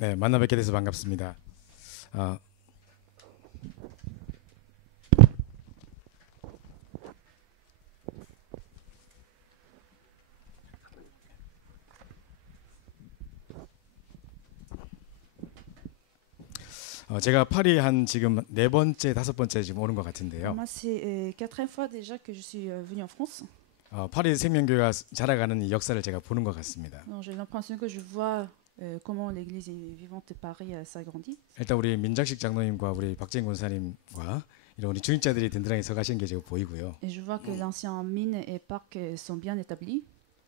네, 만나 뵙게 돼서 반갑습니다. 어, 제가 파리 한 지금 네 번째, 다섯 번째 지금 오는 것 같은데요. Moi, c'est quatrième fois déjà que je suis venue en France. 파리 생명교회가 자라가는 이 역사를 제가 보는 것 같습니다. Donc, j'ai l'impression que je vois comment l'Église vivante de Paris s'agrandit. 일단 우리 민작식 장로님과 우리 박재인 권사님과 이런 우리 중직자들이 든든하게 서가시는 게 지금 보이고요. Et je vois que l'ancien mine et parc sont bien établis.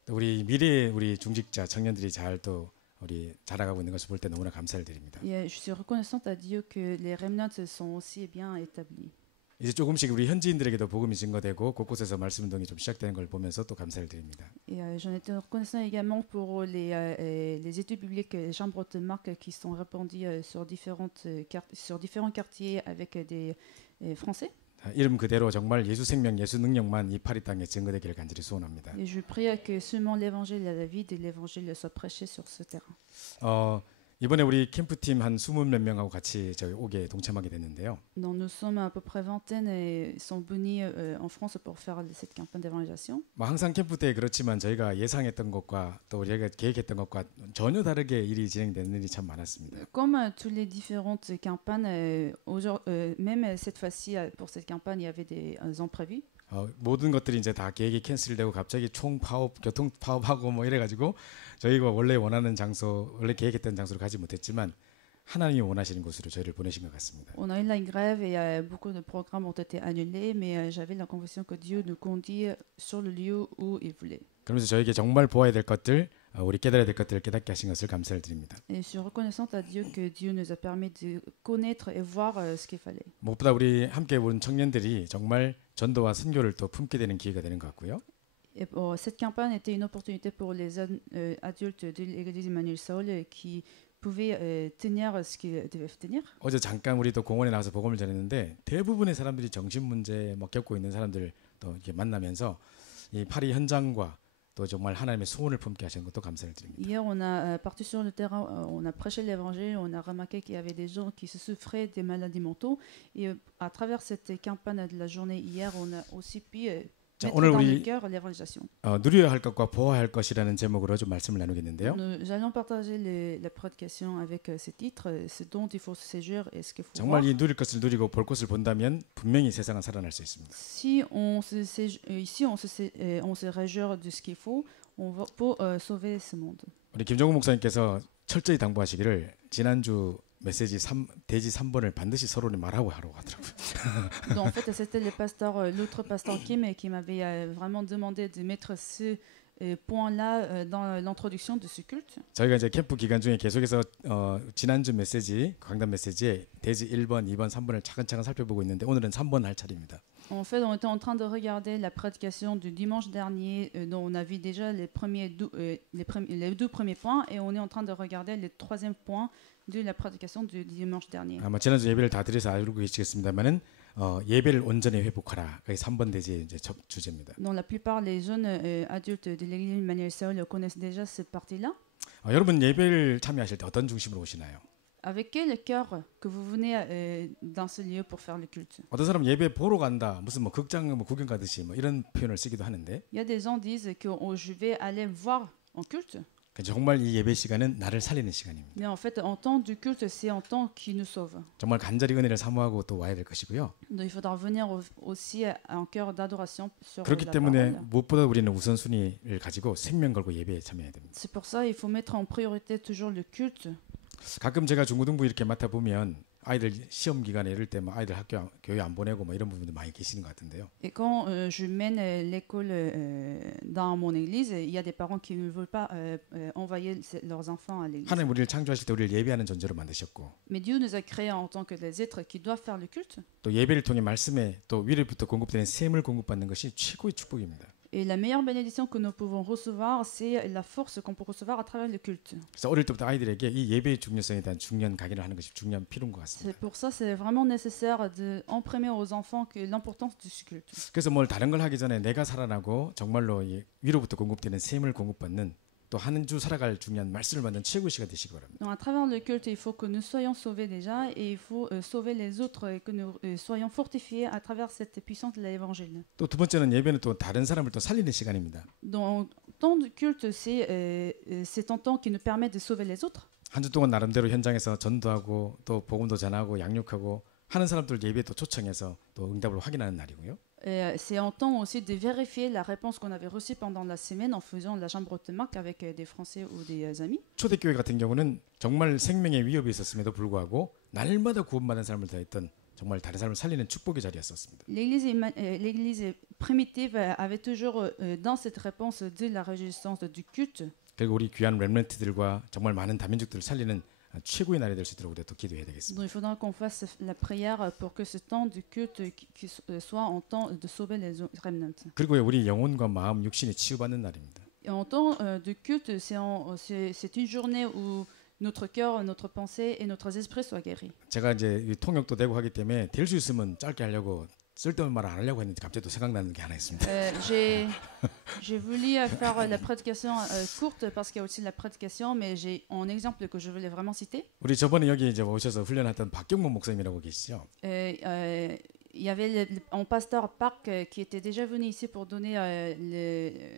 또 우리 미래의 우리 중직자 청년들이 잘 또 우리 자라가고 있는 것을 볼 때 너무나 감사를 드립니다. Et je suis reconnaissante à Dieu que les remnants sont aussi bien établis. 이제 조금씩 우리 현지인들에게도 복음이 증거되고 곳곳에서 말씀 운동이 좀 시작되는 걸 보면서 또 감사를 드립니다. Et j'en étais reconnaissant également pour les études bibliques, les chambres de marque qui sont répandues sur différents quartiers avec des Français. 이름 그대로 정말 예수 생명, 예수 능력만 이 파리 땅에 증거되기를 간절히 소원합니다. Et je prie que seulement l'évangile et la vie de l'évangile soit prêché sur ce terrain. 이번에 우리 캠프팀 한 20몇 명하고 같이 저기 오게 동참하게 됐는데요. Donc nous sommes à peu près vingtaine et sont venus en France pour faire cette campagne d'évangélisation. 뭐 항상 캠프 때 그렇지만 저희가 예상했던 것과 또 우리가 계획했던 것과 전혀 다르게 일이 진행되는 일이 참 많았습니다. Comme toutes les différentes campagnes, même cette fois-ci pour cette campagne, il y avait des imprévus. 모든 것들이 이제 다 계획이 캔슬되고 갑자기 총 파업, 교통 파업하고 뭐 이래가지고 저희가 원래 원하는 장소, 원래 계획했던 장소로 가지 못했지만 하나님이 원하시는 곳으로 저희를 보내신 것 같습니다. On a eu la grève et beaucoup de programmes ont été annulés, mais j'avais la conviction que Dieu nous conduit sur le lieu où il voulait. 그러면서 저에게 정말 보아야 될 것들, 우리 깨달아야 될 것들을 깨닫게 하신 것을 감사를 드립니다. Et je suis reconnaissante à Dieu que Dieu nous a permis de connaître et voir ce qu'il fallait. 무엇보다 우리 함께 온 청년들이 정말 전도와 선교를 또 품게 되는 기회가 되는 것 같고요. Et cette campagne était une opportunité pour les adultes de l'Église Emmanuel Saul qui pouvaient tenir ce qu'ils devaient tenir. 어제 잠깐 우리 또 공원에 나와서 복음을 전했는데 대부분의 사람들이 정신 문제 막 겪고 있는 사람들 또 이렇게 만나면서 이 파리 현장과 또 정말 하나님의 소원을 품게 하시는 것도 감사를 드립니다. Hier, on a parti sur le terrain, on a prêché l'évangile, on a remarqué qu'il y avait des gens qui se souffraient des maladies mentaux. Et à travers cette campagne de la journée hier, on a aussi pu mettre 오늘 dans le 우리 cœur l'évangélisation. 누려야 할 것과 보아야 할 것이라는 제목으로 좀 말씀을 나누겠는데요. Nous allons partager la prédication avec ce titre, ce dont il faut se séjour et ce qu'il faut 정말 voir. 이 누릴 것을 누리고 볼 것을 본다면 분명히 세상은 살아날 수 있습니다. Si on se réjouit de ce qu'il faut, on va pour sauver ce monde. 우리 김종국 목사님께서 철저히 당부하시기를 지난주 메시지 대지 3번을 반드시 서로를 말하고 하라고 하더라고요. Donc, en fait, c'était l'autre pasteur Kim qui m'avait vraiment demandé de mettre ce point-là dans l'introduction de ce culte. 저희가 이제 캠프 기간 중에 계속해서 지난주 메시지, 강단 메시지에 대지 1번, 2번, 3번을 차근차근 살펴보고 있는데 오늘은 3번 할 차례입니다. En fait, on était en train de regarder la prédication du dimanche dernier, dont on a vu déjà les deux premiers points, et on est en train de regarder le troisième point de la prédication du dimanche dernier. 아마 지난주 예배를 다 드려서 알고 계시겠습니다만은 예배를 온전히 회복하라. 그게 3번 대지의 이제 주제입니다. Dans la plupart des jeunes adultes de l'Église Emmanuel Saul connaissent déjà cette partie-là. 여러분 예배를 참여하실 때 어떤 중심으로 오시나요? Avec quel cœur que vous venez dans ce lieu pour faire le culte? 어떤 사람 예배 보러 간다, 무슨 뭐 극장 뭐 구경 가듯이 뭐 이런 표현을 쓰기도 하는데. Il y a des gens qui disent que je vais aller voir en culte. 정말 이 예배 시간은 나를 살리는 시간입니다. Mais en fait, en temps du culte, c'est en temps qui nous sauve. 정말 간절히 은혜를 사모하고 또 와야 될 것이고요. Donc il faudra venir aussi en cœur d'adoration sur 그렇기 la 때문에 parole. 무엇보다 우리는 우선순위를 가지고 생명 걸고 예배에 참여해야 됩니다. C'est pour ça il faut mettre en priorité toujours le culte. 가끔 제가 중고등부 이렇게 맡아 보면 아이들 시험 기간에 이럴 때 뭐 아이들 교회 안 보내고 뭐 이런 분들 많이 계시는 것 같은데요. Et quand je mène l'école dans mon église, il y a des parents qui ne veulent pas envoyer leurs enfants à l'église. 하나님 우리를 창조하실 때 우리를 예배하는 존재로 만드셨고 Mais Dieu nous a créés en tant que des êtres qui doivent faire le culte. 또 예배를 통해 말씀에 또 위로부터 공급되는 샘을 공급받는 것이 최고의 축복입니다. Et la meilleure bénédiction que nous pouvons recevoir, c'est la force qu'on peut recevoir à travers le culte. 그래서 어릴 때부터 아이들에게 이 예배의 중요성에 대한 중요한 각인을 하는 것이 중요한 필요인 것 C'est 같습니다. pour ça c'est vraiment nécessaire d'imprimer aux enfants l'importance du culte. 그래서 뭘 다른 걸 하기 전에 내가 살아나고 정말로 위로부터 공급되는 샘을 공급받는 또 한 주 살아갈 중요한 말씀을 만든 최고의 시간 되시기 바랍니다. Donc, à travers le culte, il faut que nous soyons sauvés déjà et il faut sauver les autres et que nous soyons fortifiés à travers cette puissance de l'évangile. 또 두 번째는 예배는 또 다른 사람을 또 살리는 시간입니다. Donc, temps de culte, c'est un temps qui nous permet de sauver les autres. 한 주 동안 나름대로 현장에서 전도하고 또 복음도 전하고 양육하고 하는 사람들 예배에 또 초청해서 또 응답을 확인하는 날이고요. C'est un temps aussi de vérifier la réponse qu'on avait reçue pendant la semaine en faisant la chambre de marque avec des Français ou des amis. 초대교회 같은 경우는 정말 생명의 위협이 있었음에도 불구하고 날마다 구원받은 삶을 더했던 정말 다른 사람을 살리는 축복의 자리였었습니다. L'église primitive avait toujours dans cette réponse de la réjouissance du culte. 그리고 우리 귀한 렘넌트들과 정말 많은 다민족들을 살리는 최고의 날이 될 수 있도록 우리가 또 기도해야 되겠습니다. Donc il faudra qu'on fasse la prière pour que ce temps du culte soit en temps de sauver les remnants. 그리고 우리 영혼과 마음, 육신이 치유받는 날입니다. Et en temps de culte, c'est une journée où notre cœur, notre pensée et notre esprit soient guéris. 제가 이제 이 통역도 되고 하기 때문에 될 수 있으면 짧게 하려고 쓸데없는 말 안 하려고 했는데 갑자기 또 생각나는 게 하나 있습니다. J'ai voulu faire la prédication courte parce qu'il y a aussi la prédication, mais j'ai un exemple que je voulais vraiment citer. 우리 저번에 여기 이제 오셔서 훈련했던 박경문 목사님이라고 계시죠? Il y avait un pasteur Park qui était déjà venu ici pour donner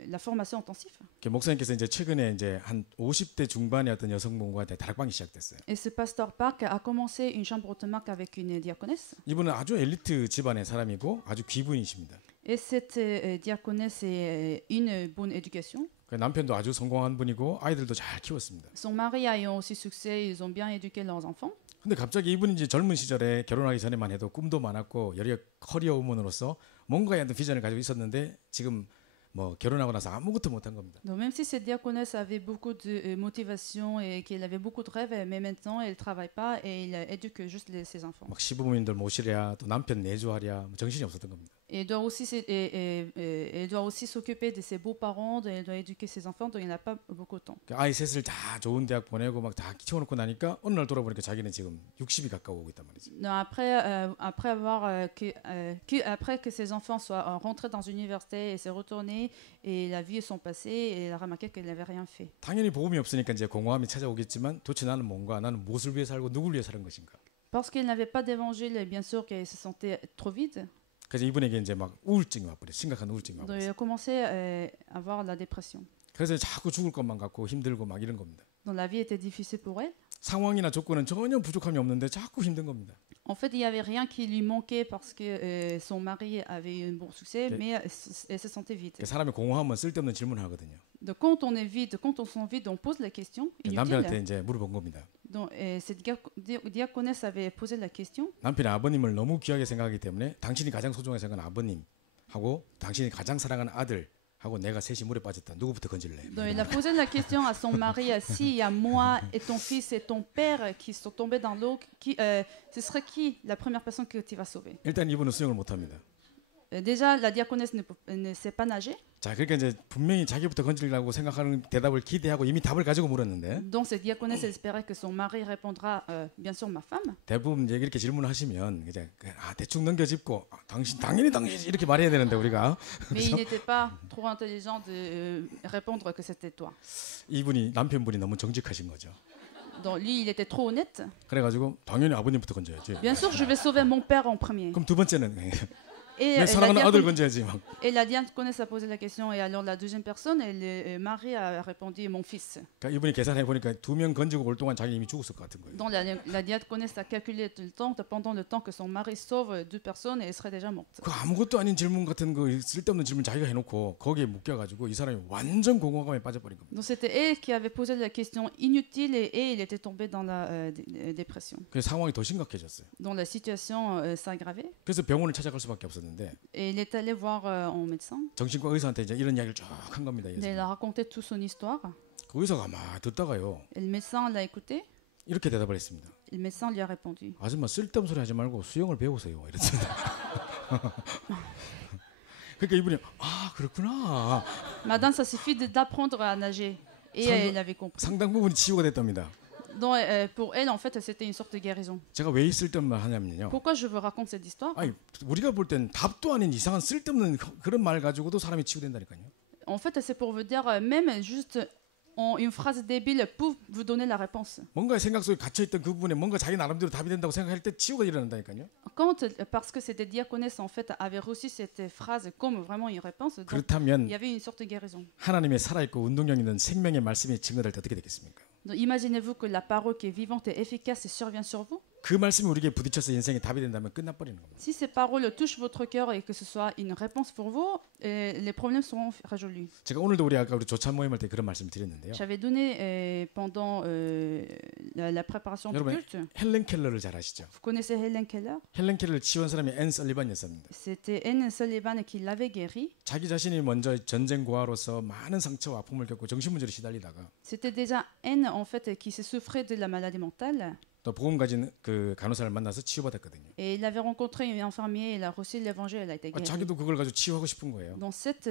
la formation intensive. 그 목사님께서 이제 최근에 이제 한 50대 중반의 어떤 여성분과 다락방이 시작됐어요. Et ce pasteur Park a commencé une chambre de marque avec une diaconesse. 이분은 아주 엘리트 집안의 사람이고 아주 귀부인이십니다. Et cette diaconesse est une bonne éducation. 그 남편도 아주 성공한 분이고 아이들도 잘 키웠습니다. Son mari a eu aussi succès, ils ont bien éduqué leurs enfants. 근데 갑자기 이분이 이제 젊은 시절에 결혼하기 전에만 해도 꿈도 많았고 여러 커리어 우먼으로서 뭔가의 어떤 비전을 가지고 있었는데 지금 뭐 결혼하고 나서 아무것도 못한 겁니다. Donc même si cette diaconesse avait beaucoup de motivation et qu'elle avait beaucoup de rêves, mais maintenant elle travaille pas et elle éduque juste ses enfants. 막 시부모님들 모시랴 또 남편 내조하랴 정신이 없었던 겁니다. Et elle doit aussi s'occuper de ses beaux-parents, elle doit éduquer ses enfants, donc il n'a pas beaucoup de temps. 아이 셋을 다 좋은 대학 보내고 막 다 키워놓고 나니까 어느 날 돌아보니까 자기는 지금 60이 가까워오고 있단 말이죠. Donc après que ses enfants soient rentrés dans l'université et s'est retourné et la vie sont passées et elle a remarqué qu'elle n'avait rien fait. 당연히 복음이 없으니까 이제 공허함이 찾아오겠지만 도대체 나는 뭔가 나는 무엇을 위해 살고 누굴 위해 사는 것인가. Parce qu'elle n'avait pas d'évangile, bien sûr qu'elle se sentait trop vide. 그래서 이분에게 이제 막 우울증이 와버려 심각한 우울증이 Donc 와버려. elle a commencé à avoir la dépression. 그래서 자꾸 죽을 것만 같고 힘들고 막 이런 겁니다. Donc la vie était difficile pour elle. 상황이나 조건은 전혀 부족함이 없는데 자꾸 힘든 겁니다. En fait, il n'y avait rien qui lui manquait parce que son mari avait eu un bon succès, mais elle se sentait vide. 사람이 공허하면 쓸데없는 질문을 하거든요. Donc quand on est vide, quand on se sent vide, on pose la question 남편한테 inutile. 이제 물어본 겁니다. Donc cette diaconesse avait posé la question. 남편이 아버님을 너무 귀하게 생각하기 때문에 당신이 가장 소중하게 생각하는 아버님하고 당신이 가장 사랑하는 아들하고 내가 셋이 물에 빠졌다. 누구부터 건질래? Donc elle a posé la question à son mari, s'il y a moi et ton fils et ton père qui sont tombés dans l'eau, ce serait qui la première personne que tu vas sauver? 일단 이분은 수영을 못합니다. Déjà, la diaconesse ne sait pas nager. 자, 그러니까 이제 분명히 자기부터 건질라고 생각하는 대답을 기대하고 이미 답을 가지고 물었는데 Donc cette diaconesse espérait que son mari répondra, bien sûr, ma femme. 대부분 이제 이렇게 질문을 하시면 이제 대충 넘겨짚고 당연히 당신 이렇게 말해야 되는데 우리가 Mais il n'était pas trop intelligent de répondre que c'était toi. 이분이 남편분이 너무 정직하신 거죠. Donc lui, il était trop honnête. 그래가지고 당연히 아버님부터 건져야지. Bien sûr, je vais sauver mon père en premier. 그럼 두 번째는 Et 내 사랑하는 아들 건져야지 막. la diaconesse a posé la question et alors la deuxième personne, le mari a répondu mon fils. 그러니까 이분이 계산해 보니까 2명 건지고 올 동안 자기 이미 죽었을 것 같은 거예요. Donc la diaconesse a calculé le temps, pendant le temps que son mari sauve deux personnes, et elle serait déjà morte. 그 아무것도 아닌 질문 같은 거 쓸데없는 질문 자기가 해놓고 거기에 묶여가지고 이 사람이 완전 공허감에 빠져버린 겁니다. Donc c'était elle qui avait posé la question inutile et il était tombé dans la dépression. 그 상황이 더 심각해졌어요. Donc la situation s'aggravait. 그래서 병원을 찾아갈 수밖에 없었는데 Et il est allé voir un médecin. 정신과 의사한테 이제 이런 이야기를 쭉 한 겁니다. Il a raconté toute son histoire. 그 의사가 막 듣다가요 Et le médecin l'a écouté. 이렇게 대답을 했습니다. Et le médecin lui a répondu. 아줌마 쓸데없는 소리 하지 말고 수영을 배우세요. 이랬습니다. 그러니까 이분이 그렇구나. Madame, ça suffit d'apprendre à nager. Et elle avait compris. 상당 부분이 치유가 됐답니다. Donc pour elle, en fait, c'était une sorte de guérison. 제가 왜 이 쓸데없는 말 하냐면요. Pourquoi je vous raconte cette histoire? 아니 우리가 볼 땐 답도 아닌 이상한 쓸데없는 그런 말 가지고도 사람이 치유된다니까요. En fait, c'est pour vous dire, même juste une phrase débile pour vous donner la réponse. 뭔가 생각 속에 갇혀 있던 그 부분에 뭔가 자기 나름대로 답이 된다고 생각할 때 치유가 일어난다니까요. Parce que cette diaconesse en fait avait reçu cette phrase comme vraiment une réponse, donc il 그렇다면 y avait une sorte de guérison. 하나님의 살아있고 운동력 있는 생명의 말씀이 증거될 때 어떻게 되겠습니까? Donc imaginez-vous que la parole qui est vivante et efficace survient sur vous. 그 말씀이 우리에게 부딪혀서 인생에 답이 된다면 끝나버리는 겁니다. Si ces paroles touchent votre cœur et que ce soit une réponse pour vous, les problèmes seront résolus. 제가 오늘도 아까 우리 조찬 모임할 때 그런 말씀 드렸는데요. J'avais donné pendant la préparation du 여러분 culte. 헬렌 켈러를 잘 아시죠? Vous connaissez Helen Keller? 헬렌 켈러를 치유한 사람이 앤 설리반 여사입니다. C'était Anne Sullivan qui l'avait guéri. 자기 자신이 먼저 전쟁 고아로서 많은 상처와 아픔을 겪고 정신문제로 시달리다가 C'était déjà Anne en fait qui se souffrait de la maladie mentale. 또 복음 가진 그 간호사를 만나서 치유받았거든요. Et il avait rencontré une infirmière, il a reçu l'évangile, elle a été guérie. 자기도 그걸 가지고 치유하고 싶은 거예요. Donc cette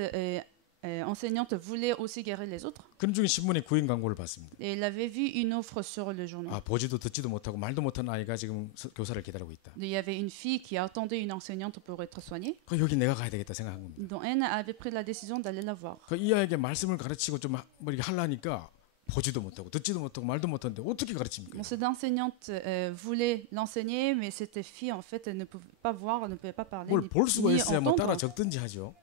enseignante voulait aussi guérir les autres. 그런 중에 신문에 구인 광고를 봤습니다. Et il avait vu une offre sur le journal. 보지도 듣지도 못하고 말도 못하는 아이가 지금 교사를 기다리고 있다. Il y avait une fille qui attendait une enseignante pour être soignée. 여기 내가 가야 되겠다 생각한 겁니다. Donc Anne avait pris la décision d'aller la voir. 이 아이에게 말씀을 가르치고 좀 뭐 이렇게 하려니까 보지도 못하고 듣지도 못하고 말도 못하는데 어떻게 가르칩니까? Bon, cette enseignante voulait l'enseigner, mais cette fille en fait ne pouvait pas voir, ne pouvait pas parler 뭘 볼 수가 ni 있어야 뭐 따라 entendre. 적든지 하죠.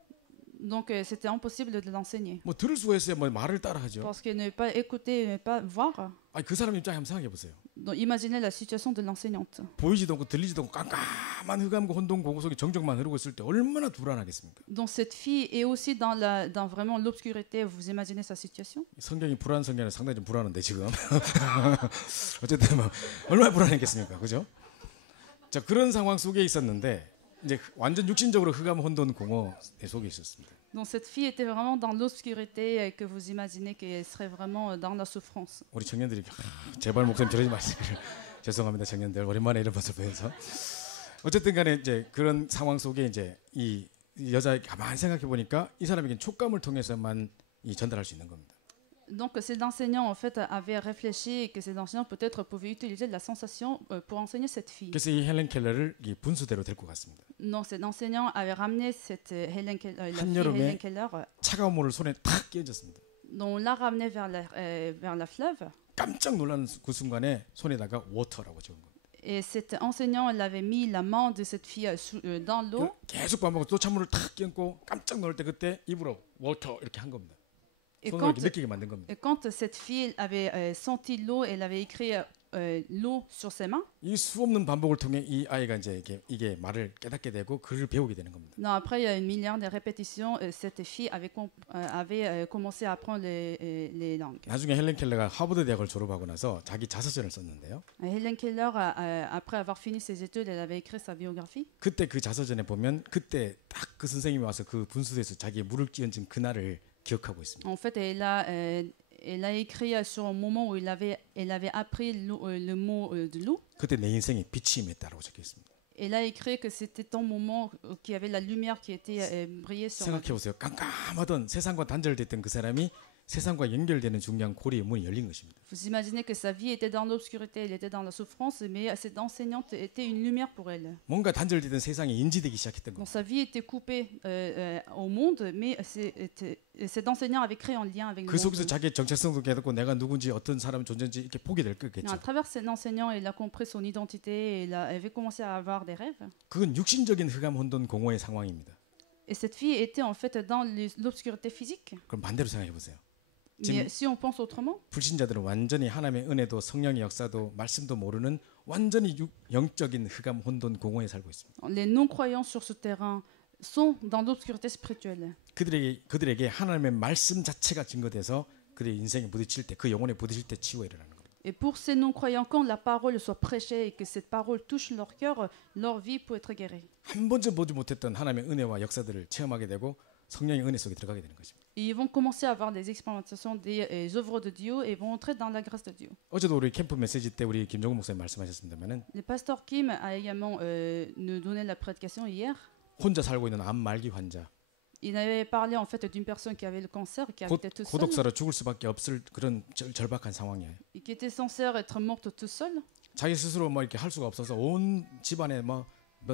Donc c'était impossible de l'enseigner. 뭐 들을 수가 있어야 뭐 말을 따라 하죠. Parce qu'elle ne pas écouter, ne pas voir. 그 사람 입장에 한번 생각해 보세요. Donc imaginez la situation de l'enseignante. 보이지도 않고 들리지도 않고 깜깜한 흑암과 혼돈 공허 속에 정적만 흐르고 있을 때 얼마나 불안하겠습니까? Donc cette fille est aussi dans vraiment l'obscurité. Vous imaginez sa situation? 성경이 불안 성경은 상당히 좀 불안한데 지금 어쨌든 뭐 얼마나 불안했겠습니까, 그죠? 자 그런 상황 속에 있었는데 이제 완전 육신적으로 흑암 혼돈 공허 속에 있었습니다. Donc cette fille était vraiment dans l'obscurité que vous imaginez qu'elle serait vraiment dans la souffrance. 우리 청년들이 제발 목사님 저러지 마시고 죄송합니다 청년들 오랜만에 이런 모습 보여서 어쨌든간에 이제 그런 상황 속에 이제 이 여자 가만히 생각해 보니까 이 사람에게 촉감을 통해서만 이 전달할 수 있는 겁니다. Donc cet enseignant en fait avait réfléchi et que cet enseignant peut-être pouvait utiliser la sensation pour enseigner cette fille. 그래서 이 헬렌 켈러를 이 분수대로 데리고 갔습니다. Donc cet enseignant avait ramené cette Helen Keller, la fille 한여름에 Helen Keller, 차가운 물을 손에 탁 끼얹었습니다. donc on l'a ramenée vers la fleuve. 깜짝 놀란 그 순간에 손에다가 워터라고 적은 겁니다. Et cet enseignant elle avait mis la main de cette fille dans l'eau. 계속 반복하고 또 찬물을 탁 끼얹고 깜짝 놀랄 때 그때 입으로 워터 이렇게 한 겁니다. Et 손으로 이렇게 느끼게 만든 겁니다. quand cette fille avait senti l'eau, elle avait écrit l'eau sur ses mains. 이 수없는 반복을 통해 이 아이가 이제 이게 말을 깨닫게 되고 글을 배우게 되는 겁니다. Non, après il y a une milliard de répétitions, cette fille avait commencé à apprendre les langues. 나중에 헬렌 켈러가 하버드 대학을 졸업하고 나서 자기 자서전을 썼는데요. Helen Keller, après avoir fini ses études, elle avait écrit sa biographie. 그때 그 자서전에 보면 그때 딱 그 선생님이 와서 그 분수대에서 자기의 물을 끼얹은 그날을 기억하고 있습니다. En fait, elle a écrit sur un moment où elle avait appris le mot de l'eau. 그때 내 인생에 빛이 임했다라고 적혀 있습니다. Elle a écrit que c'était un moment qui avait la lumière qui était brillée sur elle. 생각해 보세요. 깜깜하던 세상과 단절됐던 그 사람이 세상과 연결되는 중요한 고리의 문이 열린 것입니다. Vous imaginez que sa vie était dans l'obscurité, elle était dans la souffrance, mais cette enseignante était une lumière pour elle. 뭔가 단절되던 세상이 인지되기 시작했던 Donc 겁니다. sa vie était coupée au monde, mais cet enseignant avait créé un lien avec le 그 속에서 monde. 자기의 정체성도 깨닫고 내가 누군지 어떤 사람 존재인지 이렇게 보게 될 À 거겠죠. travers cet enseignant, elle a compris son identité, elle avait commencé à avoir des rêves. 그건 육신적인 흑암 혼돈 공허의 상황입니다. Et cette fille était en fait dans l'obscurité physique. 그럼 반대로 생각해 보세요. Mais si on pense autrement, 불신자들은 완전히 하나님의 은혜도 성령의 역사도 말씀도 모르는 완전히 영적인 흑암 혼돈 공허에 살고 있습니다. les non-croyants sur ce terrain sont dans l'obscurité spirituelle. 그들에게 하나님의 말씀 자체가 증거돼서 그들의 인생에 부딪힐 때 그 영혼에 부딪힐 때 치유가 일어나는 겁니다. Et pour ces non-croyants, quand la parole soit prêchée et que cette parole touche leur cœur, leur vie peut être guérie. 한 번쯤 보지 못했던 하나님의 은혜와 역사들을 체험하게 되고 성령의 은혜 속에 들어가게 되는 것입니다. Et ils vont commencer à avoir des expérimentations des œuvres de Dieu et vont entrer dans la grâce de Dieu. 어제도 우리 캠프 메시지 때 우리 김종국 목사님 말씀하셨습니다만은 Le pasteur Kim a également nous donné la prédication hier. 혼자 살고 있는 암 말기 환자, Il avait parlé en fait d'une personne qui avait le cancer, qui habitait tout seul, 고독사로 죽을 수밖에 없을 그런 절박한 상황이에요. et qui était censé être morte tout seul. 자기 스스로 뭐 이렇게 할 수가 없어서 온 집안에 뭐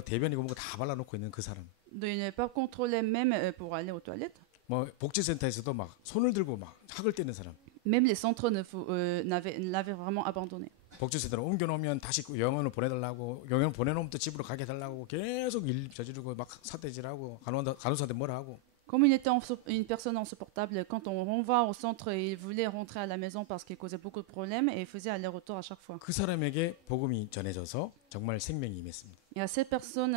대변이고 뭐고 다 발라놓고 있는 그 사람. Donc il n'est pas contrôlé même pour aller aux toilettes. 뭐 복지센터에서도 막 손을 들고 막 학을 떼는 사람. Même les centres l'avaient vraiment abandonné. 복지세대로 옮겨놓으면 다시 그 영원을 보내달라고 영원 보내놓으면 또 집으로 가게 해달라고 계속 일 저지르고 막 사태질하고 간호사한테 뭐라 하고 Comme il était une personne insupportable, quand on renvoie au centre, il voulait rentrer à la maison parce qu'il causait beaucoup de problèmes et il faisait aller-retour à chaque fois. 그 사람에게 복음이 전해져서 정말 생명이 임했습니다. Et à cette personne,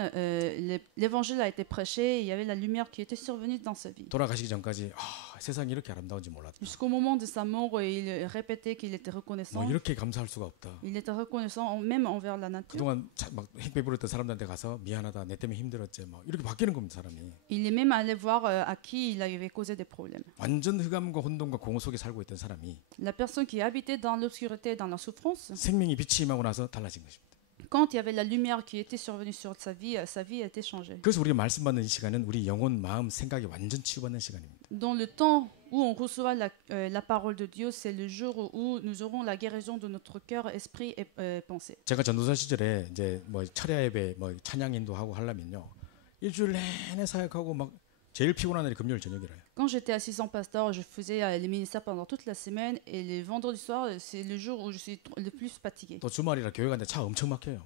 l'évangile a été prêché et il y avait la lumière qui était survenue dans sa vie. 돌아가시기 전까지 세상이 이렇게 아름다운지 몰랐다. Jusqu'au moment de sa mort, il répétait qu'il était reconnaissant. 뭐 이렇게 감사할 수가 없다. Il était reconnaissant même envers la nature. 그동안 막 행패 부렸던 사람들한테 가서 미안하다 내 때문에 힘들었지 막 이렇게 바뀌는 겁니다 사람이. Il est même allé voir à qui il avait causé des problèmes. 완전 흑암과 혼돈과 공허 속에 살고 있던 사람이 La personne qui habitait dans l'obscurité et dans la souffrance, 생명이 빛이 임하고 나서 달라진 것입니다. quand il y avait la lumière qui était survenue sur sa vie a été changée. 그래서 우리가 말씀 받는 이 시간은 우리 영혼, 마음, 생각이 완전 치유받는 시간입니다. Dans le temps où on reçoit la parole de Dieu, c'est le jour où nous aurons la guérison de notre cœur, esprit et pensée. 제가 전도사 시절에 이제 뭐 철야 예배, 뭐 찬양 인도하고 하려면요 일주일 내내 사역하고 막 제일 피곤한 날이 금요일 저녁이라요. Quand j'étais assistant pasteur, je faisais les ministères pendant toute la semaine et les vendredis soirs, c'est le jour où je suis le plus fatiguée. 또 주말이라 교회 가는데 차 엄청 막혀요.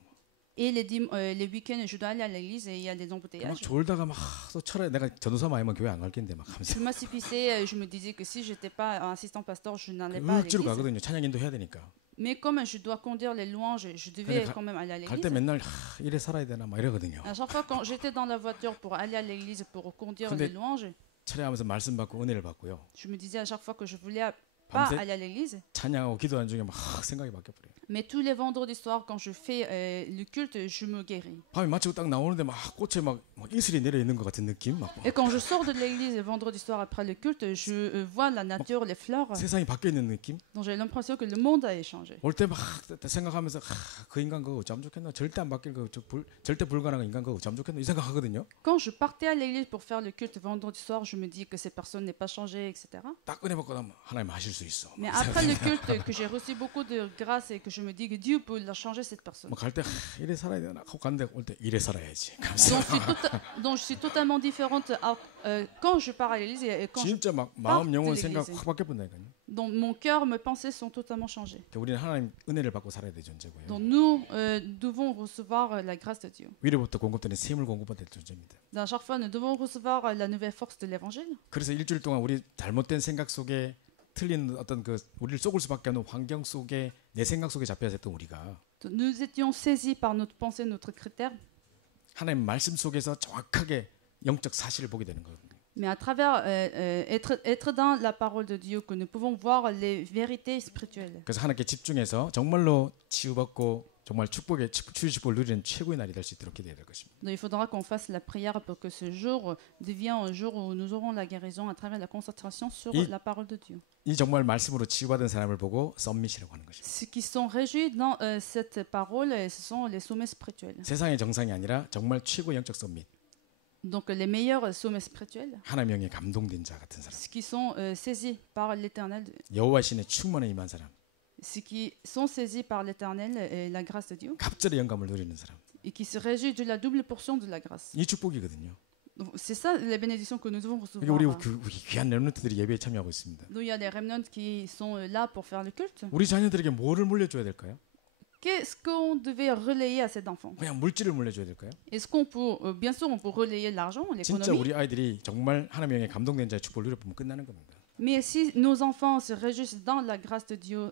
Et les week-ends, je dois aller à l'église et il y a des 막 embouteillages. 졸다가 막 또 철야 내가 전도사만 아니면 교회 안 갈 텐데 막 Je 하면서 m'assupissais, je me disais que si j'étais pas un assistant pasteur, je n'allais pas à 억지로 l'église. 가거든요. 찬양 인도 해야 되니까. Mais comme je dois conduire les louanges, je devais quand même aller à 갈 때 l'église. 맨날 이래 살아야 되나 막 이러거든요. À chaque fois quand j'étais dans la voiture pour aller à l'église pour conduire 근데 les louanges, 철야하면서 말씀 받고 은혜를 받고요. je me disais à chaque fois que je voulais pas 밤새 aller à l'église. 찬양하고 기도하는 중에 막 생각이 바뀌어 버려요. Mais tous les vendredis soirs, quand je fais le culte, je me guéris. 밤에 마치고 딱 나오는데 막 꽃에 막 이슬이 내려 있는 것 같은 느낌, 막 Et quand je sors de l'église le vendredi soir après le culte, je vois la nature, les fleurs, 세상이 바뀌어 있는 느낌. donc j'ai l'impression que le monde a changé. 올 때 막 생각하면서 그 인간 그거 어쩌면 좋겠나, 절대 안 바뀔 거, 절대 불가능한 인간 그거 어쩌면 좋겠나 이 생각하거든요. Quand je partais à l'église pour faire le culte vendredi soir, je me dis que cette personne n'est pas changée, etc. 딱 은혜 받고 나면 하나님 하실 수 있어. Mais après le culte, que j'ai reçu beaucoup de grâce et que je me dis que Dieu peut la changer cette personne. 뭐갈 때 이래 살아야 되나 하고 갔는데 올 때 이래 살아야지. Donc je suis totalement différente quand je pars à l'église et quand 진짜 막 마음, 영혼, 생각 확 바뀌어 본다니까요. donc mon cœur, mes pensées sont totalement changées. 우리는 하나님 은혜를 받고 살아야 될 존재고요. Donc nous devons recevoir la grâce de Dieu. 위로부터 공급되는 샘을 공급받을 존재입니다. À chaque fois, nous devons recevoir la nouvelle force de l'évangile. 그래서 일주일 동안 우리 잘못된 생각 속에 틀린 어떤 그 우리를 속을 수밖에 없는 환경 속에 내 생각 속에 잡혀 있었던 우리가 Donc, nous étions saisis par notre pensée, notre critère, 하나님 말씀 속에서 정확하게 영적 사실을 보게 되는 거거든요. mais à travers être dans la parole de Dieu que nous pouvons voir les vérités spirituelles. 그래서 하나님께 집중해서 정말로 치유받고 정말 축복의 치유식복을 누리는 최고의 날이 될 수 있도록 기도해야 될 것입니다. Donc il faudra qu'on fasse la prière pour que ce jour devienne un jour où nous aurons la guérison à travers la concentration sur la parole de Dieu. 이 정말 말씀으로 치유받은 사람을 보고 썸밋이라고 하는 것입니다. Ceux qui sont réjouis dans cette parole, ce sont les sommets spirituels. 세상의 정상이 아니라 정말 최고의 영적 썸밋. Donc les meilleurs sommets spirituels, 하나님의 영에 감동된 자 같은 사람. ceux qui sont saisis par l'Éternel, 여호와 신의 충만에 임한 사람. ceux qui sont saisis par l'Éternel et la grâce de Dieu, 갑절의 영감을 누리는 사람. et qui se réjouissent de la double portion de la grâce. 이 축복이거든요. Donc, c'est ça les bénédictions que nous devons recevoir. 그러니까 우리 귀한 렘넌트들이 예배에 참여하고 있습니다. Donc il y a des remnants qui sont là pour faire le culte. 우리 자녀들에게 뭐를 물려줘야 될까요? Qu'est-ce qu'on devait relayer à ces enfants? 그냥 물질을 물려줘야 될까요? Est-ce qu'on peut, bien sûr, on peut relayer l'argent, 진짜 l'économie, 우리 아이들이 정말 하나님의 영에 감동된 자의 축복을 누려보면 끝나는 겁니다. mais si nos enfants se réjouissent dans la grâce de Dieu,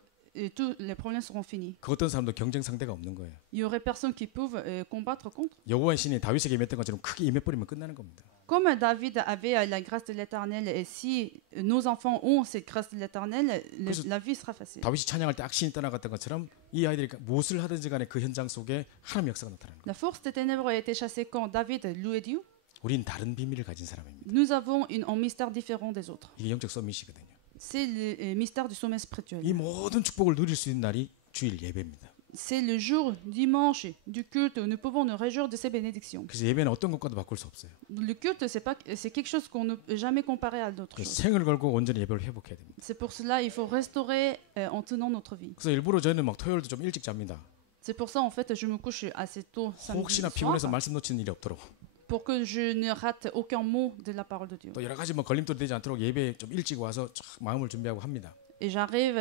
tous les problèmes seront finis. 그 어떤 사람도 경쟁 상대가 없는 거예요. Il y aurait personne qui peuvent combattre contre. 여호와의 신이 다윗에게 임했던 것처럼 크게 임해버리면 끝나는 겁니다. Comme David avait la grâce de l'Éternel, et si nos enfants ont cette grâce de l'Éternel, la vie sera facile. 다윗이 찬양할 때 악신이 떠나갔던 것처럼 이 아이들이 무엇을 하든지 간에 그 현장 속에 하나님의 역사가 나타나는 거예요. La force des ténèbres a été chassée quand David louait Dieu. 우린 다른 비밀을 가진 사람입니다. Nous avons un mystère différent des autres. 이게 영적 서밋이거든요. C'est le mystère du sommet spirituel. 이 모든 축복을 누릴 수 있는 날이 주일 예배입니다. C'est le jour dimanche du culte où nous pouvons nous réjouir de ces bénédictions. 그래서 예배는 어떤 것과도 바꿀 수 없어요. Le culte, c'est quelque chose qu'on ne peut jamais comparer à d'autres 그래서 choses. 생을 걸고 온전히 예배를 회복해야 됩니다. C'est pour cela il faut restaurer en tenant notre vie. 그래서 일부러 저희는 막 토요일도 좀 일찍 잡니다. C'est pour ça en fait je me couche assez tôt samedi 혹시나 soir 피곤해서 말씀 놓치는 일이 없도록 pour que je ne rate aucun mot de la parole de Dieu. 또 여러 가지 뭐 걸림돌이 되지 않도록 예배에 좀 일찍 와서 쫙 마음을 준비하고 합니다. Et j'arrive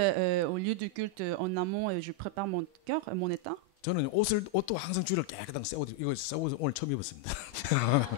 au lieu du culte en amont et je prépare mon cœur, mon état. 저는 옷도 항상 줄을 깨끗하게 새 옷 이거 새 옷 오늘 처음 입었습니다.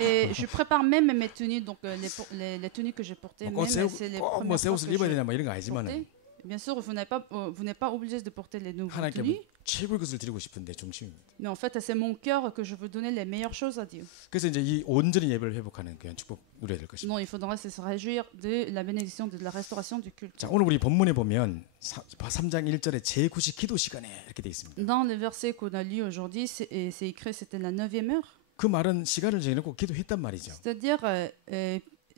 Et je prépare même mes tenues, donc les tenues que j'ai portées, même c'est les premières 꼭새 fois 옷을 que 입어야 je 되냐 뭐 이런 거 portais. 아니지만은 Bien sûr, vous n'êtes pas obligé de porter les nouvelles 하나님께 tenues, 최고의 것을 드리고 싶은데 중심입니다. mais en fait, c'est mon cœur que je veux donner les meilleures choses à Dieu. 그래서 이제 이 온전히 예배를 회복하는 귀한 축복 누려야 될 것입니다. Non, il faudra se réjouir de la bénédiction, de la restauration du culte. 자, 오늘 우리 본문에 보면 3장 1절에 제9시 기도 시간에 이렇게 돼 있습니다. Dans le verset qu'on a lu aujourd'hui, c'est écrit c'était la 9e heure. 그 말은 시간을 정해놓고 기도했단 말이죠. C'est-à-dire,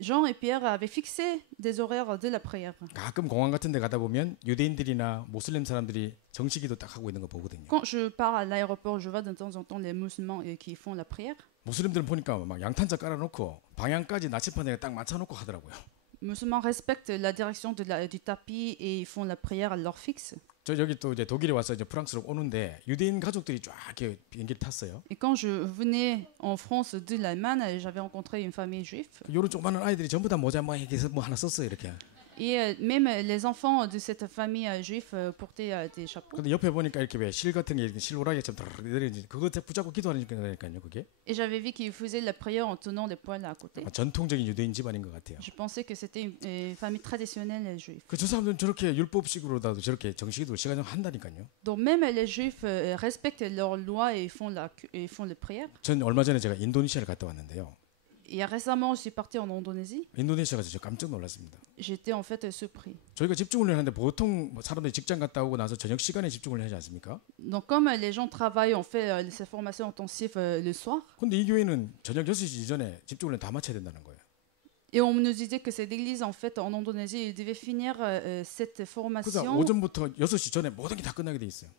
Jean et Pierre avaient fixé des horaires de la prière. 가끔 공항 같은 데 가다 보면 유대인들이나 모슬림 사람들이 정식기도 딱 하고 있는 거 보거든요. Quand je pars à l'aéroport, je vois de temps en temps les musulmans qui font la prière. 모슬림들은 보니까 막 양탄자 깔아놓고 방향까지 나침판에 딱 맞춰놓고 하더라고요. Les musulmans respectent la direction du tapis et ils font la prière à l'heure fixe. 저 여기 또 이제 독일에 와서 이제 프랑스로 오는데 유대인 가족들이 쫙 이렇게 비행기를 탔어요. Et quand je venais en France de l'Allemagne, j'avais rencontré une famille juive. 요런 조그마한 아이들이 전부 다 모자 뭐 이렇게 뭐 하나 썼어요 이렇게. Et même les enfants de cette famille juive portaient des chapeaux. 근데 옆에 보니까 이렇게 왜 실 같은 게 실오라기처럼 내리는지 그거 붙잡고 기도하니까요 그게. Et j'avais vu qu'ils faisaient la prière en tenant les poils à côté. 전통적인 유대인 집안인 것 같아요. Je pensais que c'était une famille traditionnelle juive. 그 저 사람들은 저렇게 율법식으로라도 저렇게 정식기도 시간 좀 한다니까요. Donc même les juifs respectent leurs lois et ils font les prières. 전 얼마 전에 제가 인도네시아를 갔다 왔는데요. Et récemment, je suis partie en Indonésie. 인도네시아 가서 저 깜짝 놀랐습니다. J'étais en fait surpris. 저희가 집중을 하는데 보통 사람들이 직장 갔다 오고 나서 저녁 시간에 집중을 하지 않습니까? Donc comme les gens travaillent, on fait ces formations intensives le soir. 근데 이 교회는 저녁 6시 이전에 집중을 다 마쳐야 된다는 거예요. Et on nous disait que cette église, en fait, en Indonésie, ils devaient finir cette 그래서 formation. 오전부터 6시 전에 모든 게 다 끝나게 돼 있어요.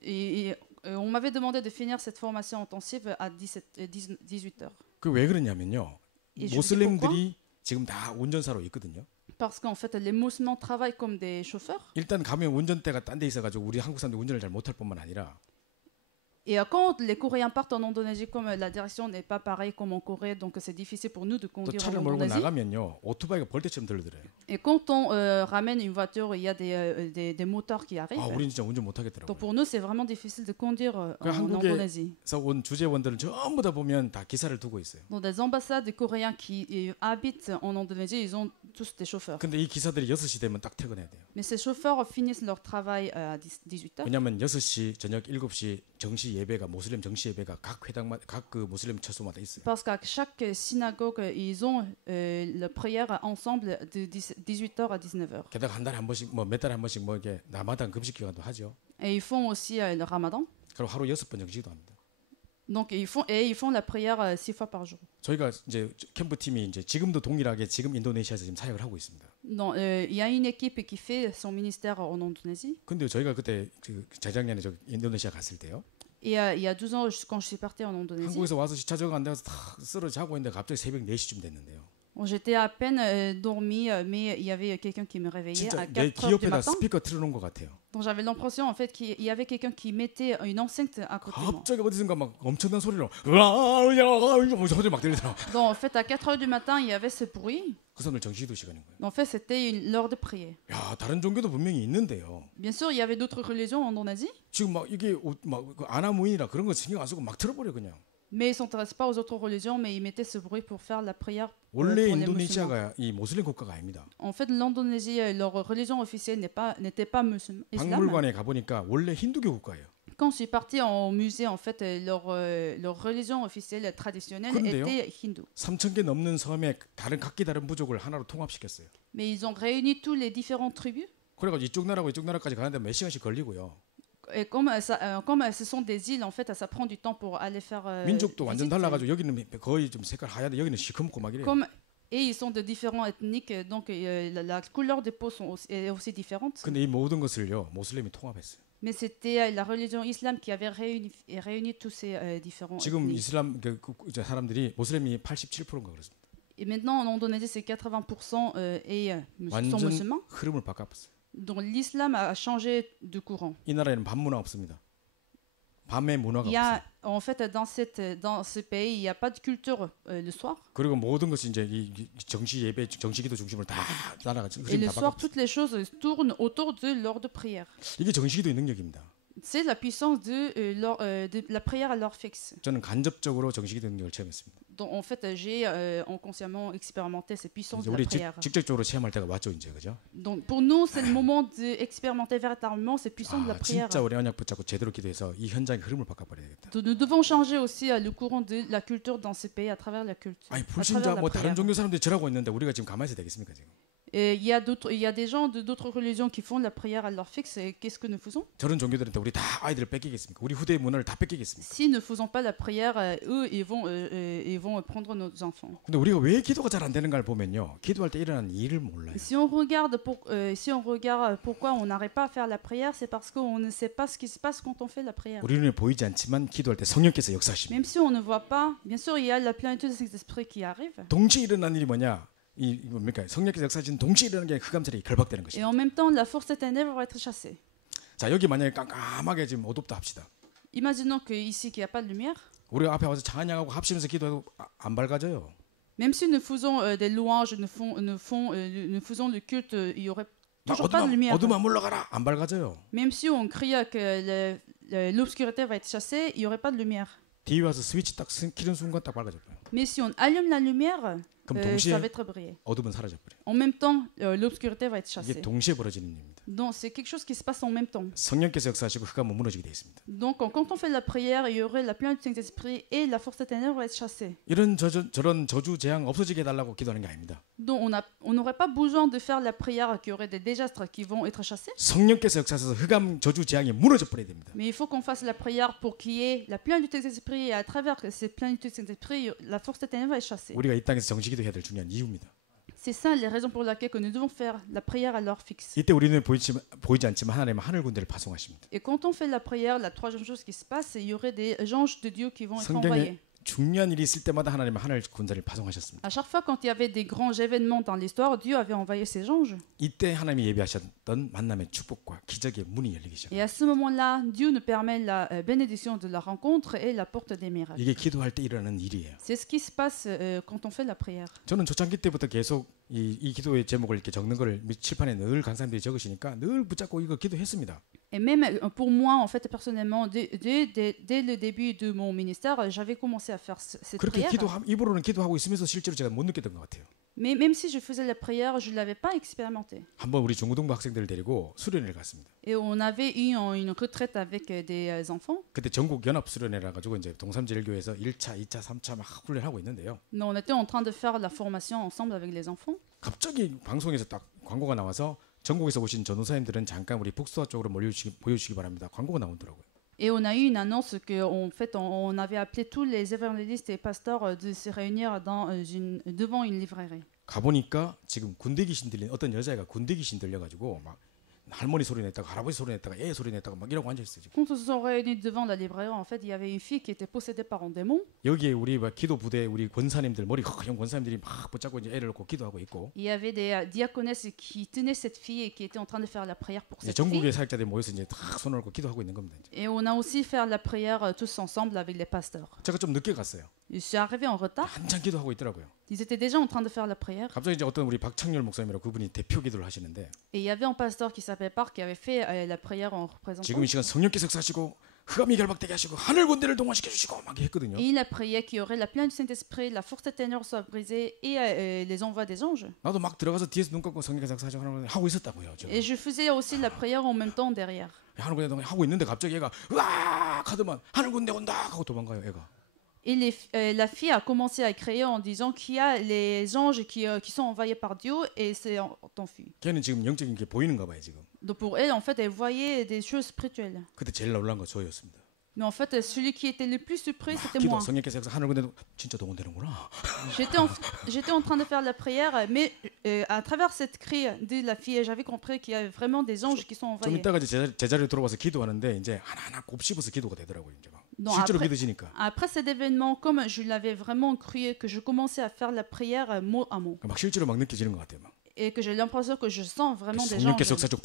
Et on m'avait demandé de finir cette formation intensive à 18 heures. 그 왜 그러냐면요. Et je 모슬림들이 지금 다 운전사로 있거든요. Parce qu'en fait, les musulmans travaillent comme des chauffeurs. 일단 가면 운전대가 딴 데 있어가지고 우리 한국 사람들 운전을 잘 못할 뿐만 아니라 Et quand les Coréens partent en Indonésie, comme la direction n'est pas pareille comme en Corée, donc c'est difficile pour nous de 또 conduire 차를 en 몰고 Indonésie. 나가면요. 오토바이가 벌떼처럼 들더래요. Et quand on ramène une voiture, il y a des moteurs qui arrivent. 아, 우리는 진짜 운전 못 Donc 하겠더라고요. pour nous, c'est vraiment difficile de conduire en 한국에- Indonésie. 그래서 온 주재원들은 전부 다 보면 다 기사를 두고 있어요. Dans des ambassades de Coréens qui habitent en Indonésie, ils ont tous des chauffeurs. 근데 이 기사들이 6시 되면 딱 퇴근해야 돼요. Mais ces chauffeurs finissent leur travail à 18 heures. 왜냐하면 6시 저녁 7시 정시 예배가 모슬림 정시 예배가 각 회당마다 각 그 모슬림 처소마다 있어요. Parce qu'à chaque synagogue, ils ont la prière ensemble de 18h à 19h. 게다가 한 달에 한 번씩 뭐 몇 달에 한 번씩 뭐 이렇게 남아당 금식 기간도 하죠. Et ils font aussi le ramadan. 그리고 하루 6번 정시도 합니다. Donc ils font la prière 6 fois par jour. 저희가 이제 캠프 팀이 이제 지금도 동일하게 지금 인도네시아에서 지금 사역을 하고 있습니다. Donc, il y a une équipe qui fait son ministère en Indonésie. 근데 저희가 그때 그 재작년에 저 인도네시아 갔을 때요. Et il y a 12 ans, quand je suis partie en Indonésie, 한국에서 와서 시차 적응 안 돼서 탁 쓰러 자고 있는데 갑자기 새벽 4시쯤 됐는데요. bon, j'étais à peine dormie, mais il y avait quelqu'un qui me réveillait 진짜 à 내 4 heures du 귀 옆에다 matin. 스피커 틀어놓은 것 같아요. Donc j'avais l'impression en fait qu'il y avait quelqu'un qui mettait une enceinte à côté de moi. 갑자기 어디선가 막 엄청난 소리로 으아 소리 막 들리더라고. Donc en fait à 4 heures du matin, il y avait ce bruit. 그 사람들 정시기도 시간인 거예요. En fait, c'était l'heure de prière. 야 다른 종교도 분명히 있는데요. Bien sûr, il y avait d'autres religions en Indonésie, 지금 막 이게 막 아나무인이라 그런 거 신경 안 쓰고 막 틀어버려 그냥. mais ils ne s'intéressaient pas aux autres religions, mais ils mettaient ce bruit pour faire la prière pour 원래 les musulmans. 인도네시아가 이 모슬림 국가가 아닙니다. En fait, l'Indonésie, leur religion officielle n'était pas musulmane. Islam. 박물관에 가보니까 원래 힌두교 국가예요. Quand je suis partie au musée, en fait, leur religion officielle traditionnelle 그런데요? était hindoue. 3,000개 넘는 섬에 다른 각기 다른 부족을 하나로 통합시켰어요. Mais ils ont réuni tous les différentes tribus. 그래가지고 이쪽 나라고 이쪽 나라까지 가는데 몇 시간씩 걸리고요. Et comme ce sont des îles, en fait, ça prend du temps pour aller faire. 민족도 완전 visite. 달라가지고 여기는 거의 좀 색깔 하얀데 여기는 시커멓고 막 이래요. Et ils sont de différents ethniques, donc la couleur des peaux est aussi différente. 근데 이 모든 것을요 모슬림이 통합했어요. Mais c'était la religion islam qui avait réuni tous ces différents 지금 ethnies. 이슬람 이제 사람들이 모슬림이 87%인가 그렇습니다. Et maintenant, en Indonésie, c'est 80% sont 완전 musulmans. 흐름을 바꿨어요. Donc l'islam a changé de courant. 이 나라에는 반문화 없습니다. 밤에 문화가 Il y 없어요. a, en fait, dans ce pays, il n'y a pas de culture le soir. 그리고 모든 것이 이제 이 정시 예배, 정시기도 중심으로 다 나라가 Et 흐름이 le 다 soir, 바뀌었어요. toutes les choses tournent autour de l'heure de prière. 이게 정시기도의 능력입니다. C'est la puissance de la prière à l'heure fixe. 저는 간접적으로 정시기도 능력을 체험했습니다. Donc, en fait, j'ai inconsciemment expérimenté ces puissances 이제 de la 우리 prière. 직접적으로 체험할 때가 왔죠, 이제 그죠? Donc, pour nous, c'est le moment d'expérimenter véritablement ces puissances de la prière. 진짜 우리 언약 붙잡고 제대로 기도해서 이 현장의 흐름을 바꿔버려야 되겠다. Donc, nous devons changer aussi le courant de la culture dans ce pays à travers la culture. 아니 à travers 불신자 la 뭐 다른 prière. 종교 사람들이 절하고 있는데 우리가 지금 가만히 있어야 되겠습니까 지금? Et il y a des gens d'autres religions qui font la prière à l'heure fixe. Et qu'est-ce que nous faisons? 저런 종교들한테 우리 다 아이들을 뺏기겠습니까? 우리 후대의 문화를 다 뺏기겠습니까? Si nous ne faisons pas la prière, eux, ils vont prendre nos enfants. 근데 우리가 왜 기도가 잘 안 되는가를 보면요, 기도할 때 일어나는 일을 몰라요. Si on regarde pourquoi on n'arrive pas à faire la prière, c'est parce qu'on ne sait pas ce qui se passe quand on fait la prière. 우리 눈에 보이지 않지만 기도할 때 성령께서 역사하십니다. Même si on ne voit pas, bien sûr, il y a la plénitude de Saint-Esprit qui arrive. 동시에 일어나는 일이 뭐냐? 이 뭡니까? 성령께서 역사하시는 동시에 일어나는 게 흑암들이 결박되는 Et 것입니다. en même temps, la force des ténèbres va être chassée. 자, 여기 만약에 깜깜하게 지금 어둡다 합시다. Imaginons que ici qu'il n'y a pas de lumière. 우리가 앞에 와서 찬양하고 합치면서 기도해도 안 밝아져요. Même si nous faisons des louanges, nous faisons le culte, il y aurait 막 toujours pas de lumière. 어둠아 물러가라, 안 밝아져요. Même si on crie que l'obscurité va être chassée, il n'y aurait pas de lumière. 뒤에 와서 스위치 딱 키는 순간 딱 밝아져 버려요. Mais si on allume la lumière, 그럼 ça 동시에 va être brillé. 어둠은 사라져 버려요. En même temps, l'obscurité va être 이게 chassée. 동시에 벌어지는 일입니다. Donc c'est quelque chose qui se passe en même temps. 성령께서 역사하시고 흑암은 무너지게 되어 있습니다. Donc quand on fait la prière, il y aurait la plénitude du Saint-Esprit et la force des ténèbres va être chassée. 이런 저런 저주 재앙 없어지게 해달라고 기도하는 게 아닙니다. Donc on n'aurait pas besoin de faire la prière qu'il y aurait des désastres qui vont être chassés. 성령께서 역사하셔서 흑암 저주 재앙이 무너져 버려야 됩니다. Mais il faut qu'on fasse la prière pour qu'il y ait la plénitude du Saint-Esprit et à travers cette plénitude du Saint-Esprit, la force des ténèbres va être chassée. 우리가 이 땅에서 정식기도 해야 될 중요한 이유입니다. C'est ça les raisons pour lesquelles que nous devons faire la prière à l'heure fixe. 이때 우리는 보이지 않지만 하나님은 하늘 군대를 파송하십니다. Et quand on fait la prière, la troisième chose qui se passe, c'est qu'il y aurait des anges de Dieu qui vont être 성경에 envoyés. 중요한 일이 있을 때마다 하나님은 하늘 군대를 파송하셨습니다. À chaque fois, quand il y avait des grands événements dans l'histoire, Dieu avait envoyé ses anges. 이때 하나님이 예비하셨던 만남의 축복과 기적의 문이 열리기 시작합니다. Et à ce moment-là, Dieu nous permet la bénédiction de la rencontre et la porte des miracles. 이게 기도할 때 일어나는 일이에요. C'est ce qui se passe quand on fait la prière. 저는 초창기 때부터 계속 이 기도의 제목을 이렇게 적는 거를 칠판에 늘 강사님들이 적으시니까 늘 붙잡고 이거 기도했습니다. Et même pour moi, en fait, personnellement, dès le début de mon ministère, j'avais commencé à faire cette 그렇게 prière. 입으로는 기도하고 있으면서 실제로 제가 못 느꼈던 것 같아요. Mais même si je faisais la prière, je ne l'avais pas expérimenté. 한번 우리 중고등부 학생들을 데리고 수련회를 갔습니다. Et on avait eu une retraite avec des enfants. 그때 전국 연합 수련회라 가지고 이제 동삼제일교회에서 1차, 2차, 3차 막 훈련하고 있는데요. On était en train de faire la formation ensemble avec les enfants. 갑자기 방송에서 딱 광고가 나와서 전국에서 오신 전도사님들은 잠깐 우리 북수아 쪽으로 보여주시기 바랍니다. 광고가 나오더라고요. Et on a eu une annonce qu'en fait, on avait appelé tous les évangélistes et pasteurs de se réunir devant une librairie. 가보니까 지금 군대 귀신 들린 어떤 여자애가 군대 귀신 들려가지고 막 할머니 소리 냈다가 할아버지 소리 냈다가 애 소리 냈다가 막 이러고 앉아있어요. 지금. Quand on se sont réunis devant la librairie, en fait, il y avait une fille qui était possédée par un démon. 여기에 우리 막 기도 부대 우리 권사님들 머리 허연 권사님들이 막 붙잡고 이제 애를 놓고 기도하고 있고 Il y avait des diaconesses qui tenaient cette fille et qui étaient en train de faire la prière pour 이제 cette fille. 전국의 사역자들이 모여서 이제 다 손을 얹고 기도하고 있는 겁니다. 이제. Et on a aussi fait la prière tous ensemble avec les pasteurs. 제가 좀 늦게 갔어요. Je suis arrivé en retard. 한참 기도하고 있더라고요. Ils étaient déjà en train de faire la prière. 갑자기 이제 어떤 우리 박창렬 목사님이라고 그분이 대표 기도를 하시는데 Et il y avait un pasteur qui s'appelait Park qui avait fait la prière en représentant. 지금 이 시간 성령께서 역사하시고 흑암이 결박되게 하시고 하늘 군대를 동원시켜 주시고 막 했거든요. Et il a prié qu'il y aurait la plénitude du Saint-Esprit, la force des ténèbres soit brisée et les envois des anges. 나도 막 들어가서 뒤에서 눈 감고 성령께서 역사하시고 하고 있었다고요. 지금. Et je faisais aussi la prière en même temps derrière. 하늘 군대 동원 하고 있는데 갑자기 얘가 으악 하더만 하늘 군대 온다 하고 도망가요. 애가. Et la fille a commencé à crier en disant qu'il y a les anges qui sont envoyés par Dieu et c'est enfui. 걔는 지금 영적인 게 보이는가 봐요 지금. Donc pour elle, en fait, elle voyait des choses spirituelles. 그때 제일 놀란 거 저였습니다. Mais en fait, celui qui était le plus surpris, c'était 기도 moi. 성령께서 역사 하늘 군대 진짜 동원되는구나. J'étais en train de faire la prière, mais à travers cette cri de la fille, j'avais compris qu'il y avait vraiment des anges qui sont 좀 envoyés. 이따가 이제 제자리에 들어와서 기도하는데 이제 하나하나 곱씹어서 기도가 되더라고요. 이제 막 Non, 실제로 믿으시니까. après cet événement, comme je l'avais vraiment cru, que je commençais à faire la prière mot à mot. 막 실제로 막 느껴지는 것 같아요. 막. et que j'ai l'impression que je sens vraiment des gens. 성령께서 역사 중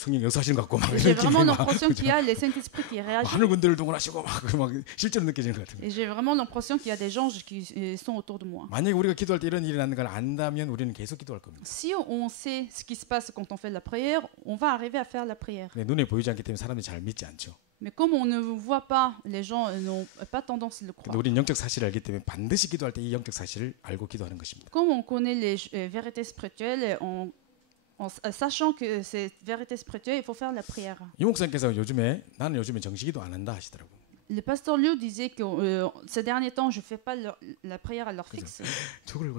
성령 역사하시는 것 같고 막 J'ai 이런 vraiment 느낌이 막 l'impression qu'il y a le Saint-Esprit qui réagit. 하늘 군대를 동원하시고 막 실제로 느껴지는 것 같은 거예요. Et j'ai vraiment l'impression qu'il y a des gens qui sont autour de moi. 만약에 우리가 기도할 때 이런 일이 나는 걸 안다면 우리는 계속 기도할 겁니다. Si on sait ce qui se passe quand on fait la prière, on va arriver à faire la prière. 근데 눈에 보이지 않기 때문에 사람들이 잘 믿지 않죠. Mais comme on ne voit pas, les gens n'ont pas tendance à le 근데 croire. 우리는 영적 사실을 알기 때문에 반드시 기도할 때 이 영적 사실을 알고 기도하는 것입니다. Comme on connaît les vérités spirituelles, sachant que c'est vérité spirituelle, il faut faire la prière. 이 목사님께서 나는 요즘에 정식기도 안 한다 하시더라고. Le pasteur Liu disait que ces derniers temps, je ne fais pas la prière à l'heure fixe. 저걸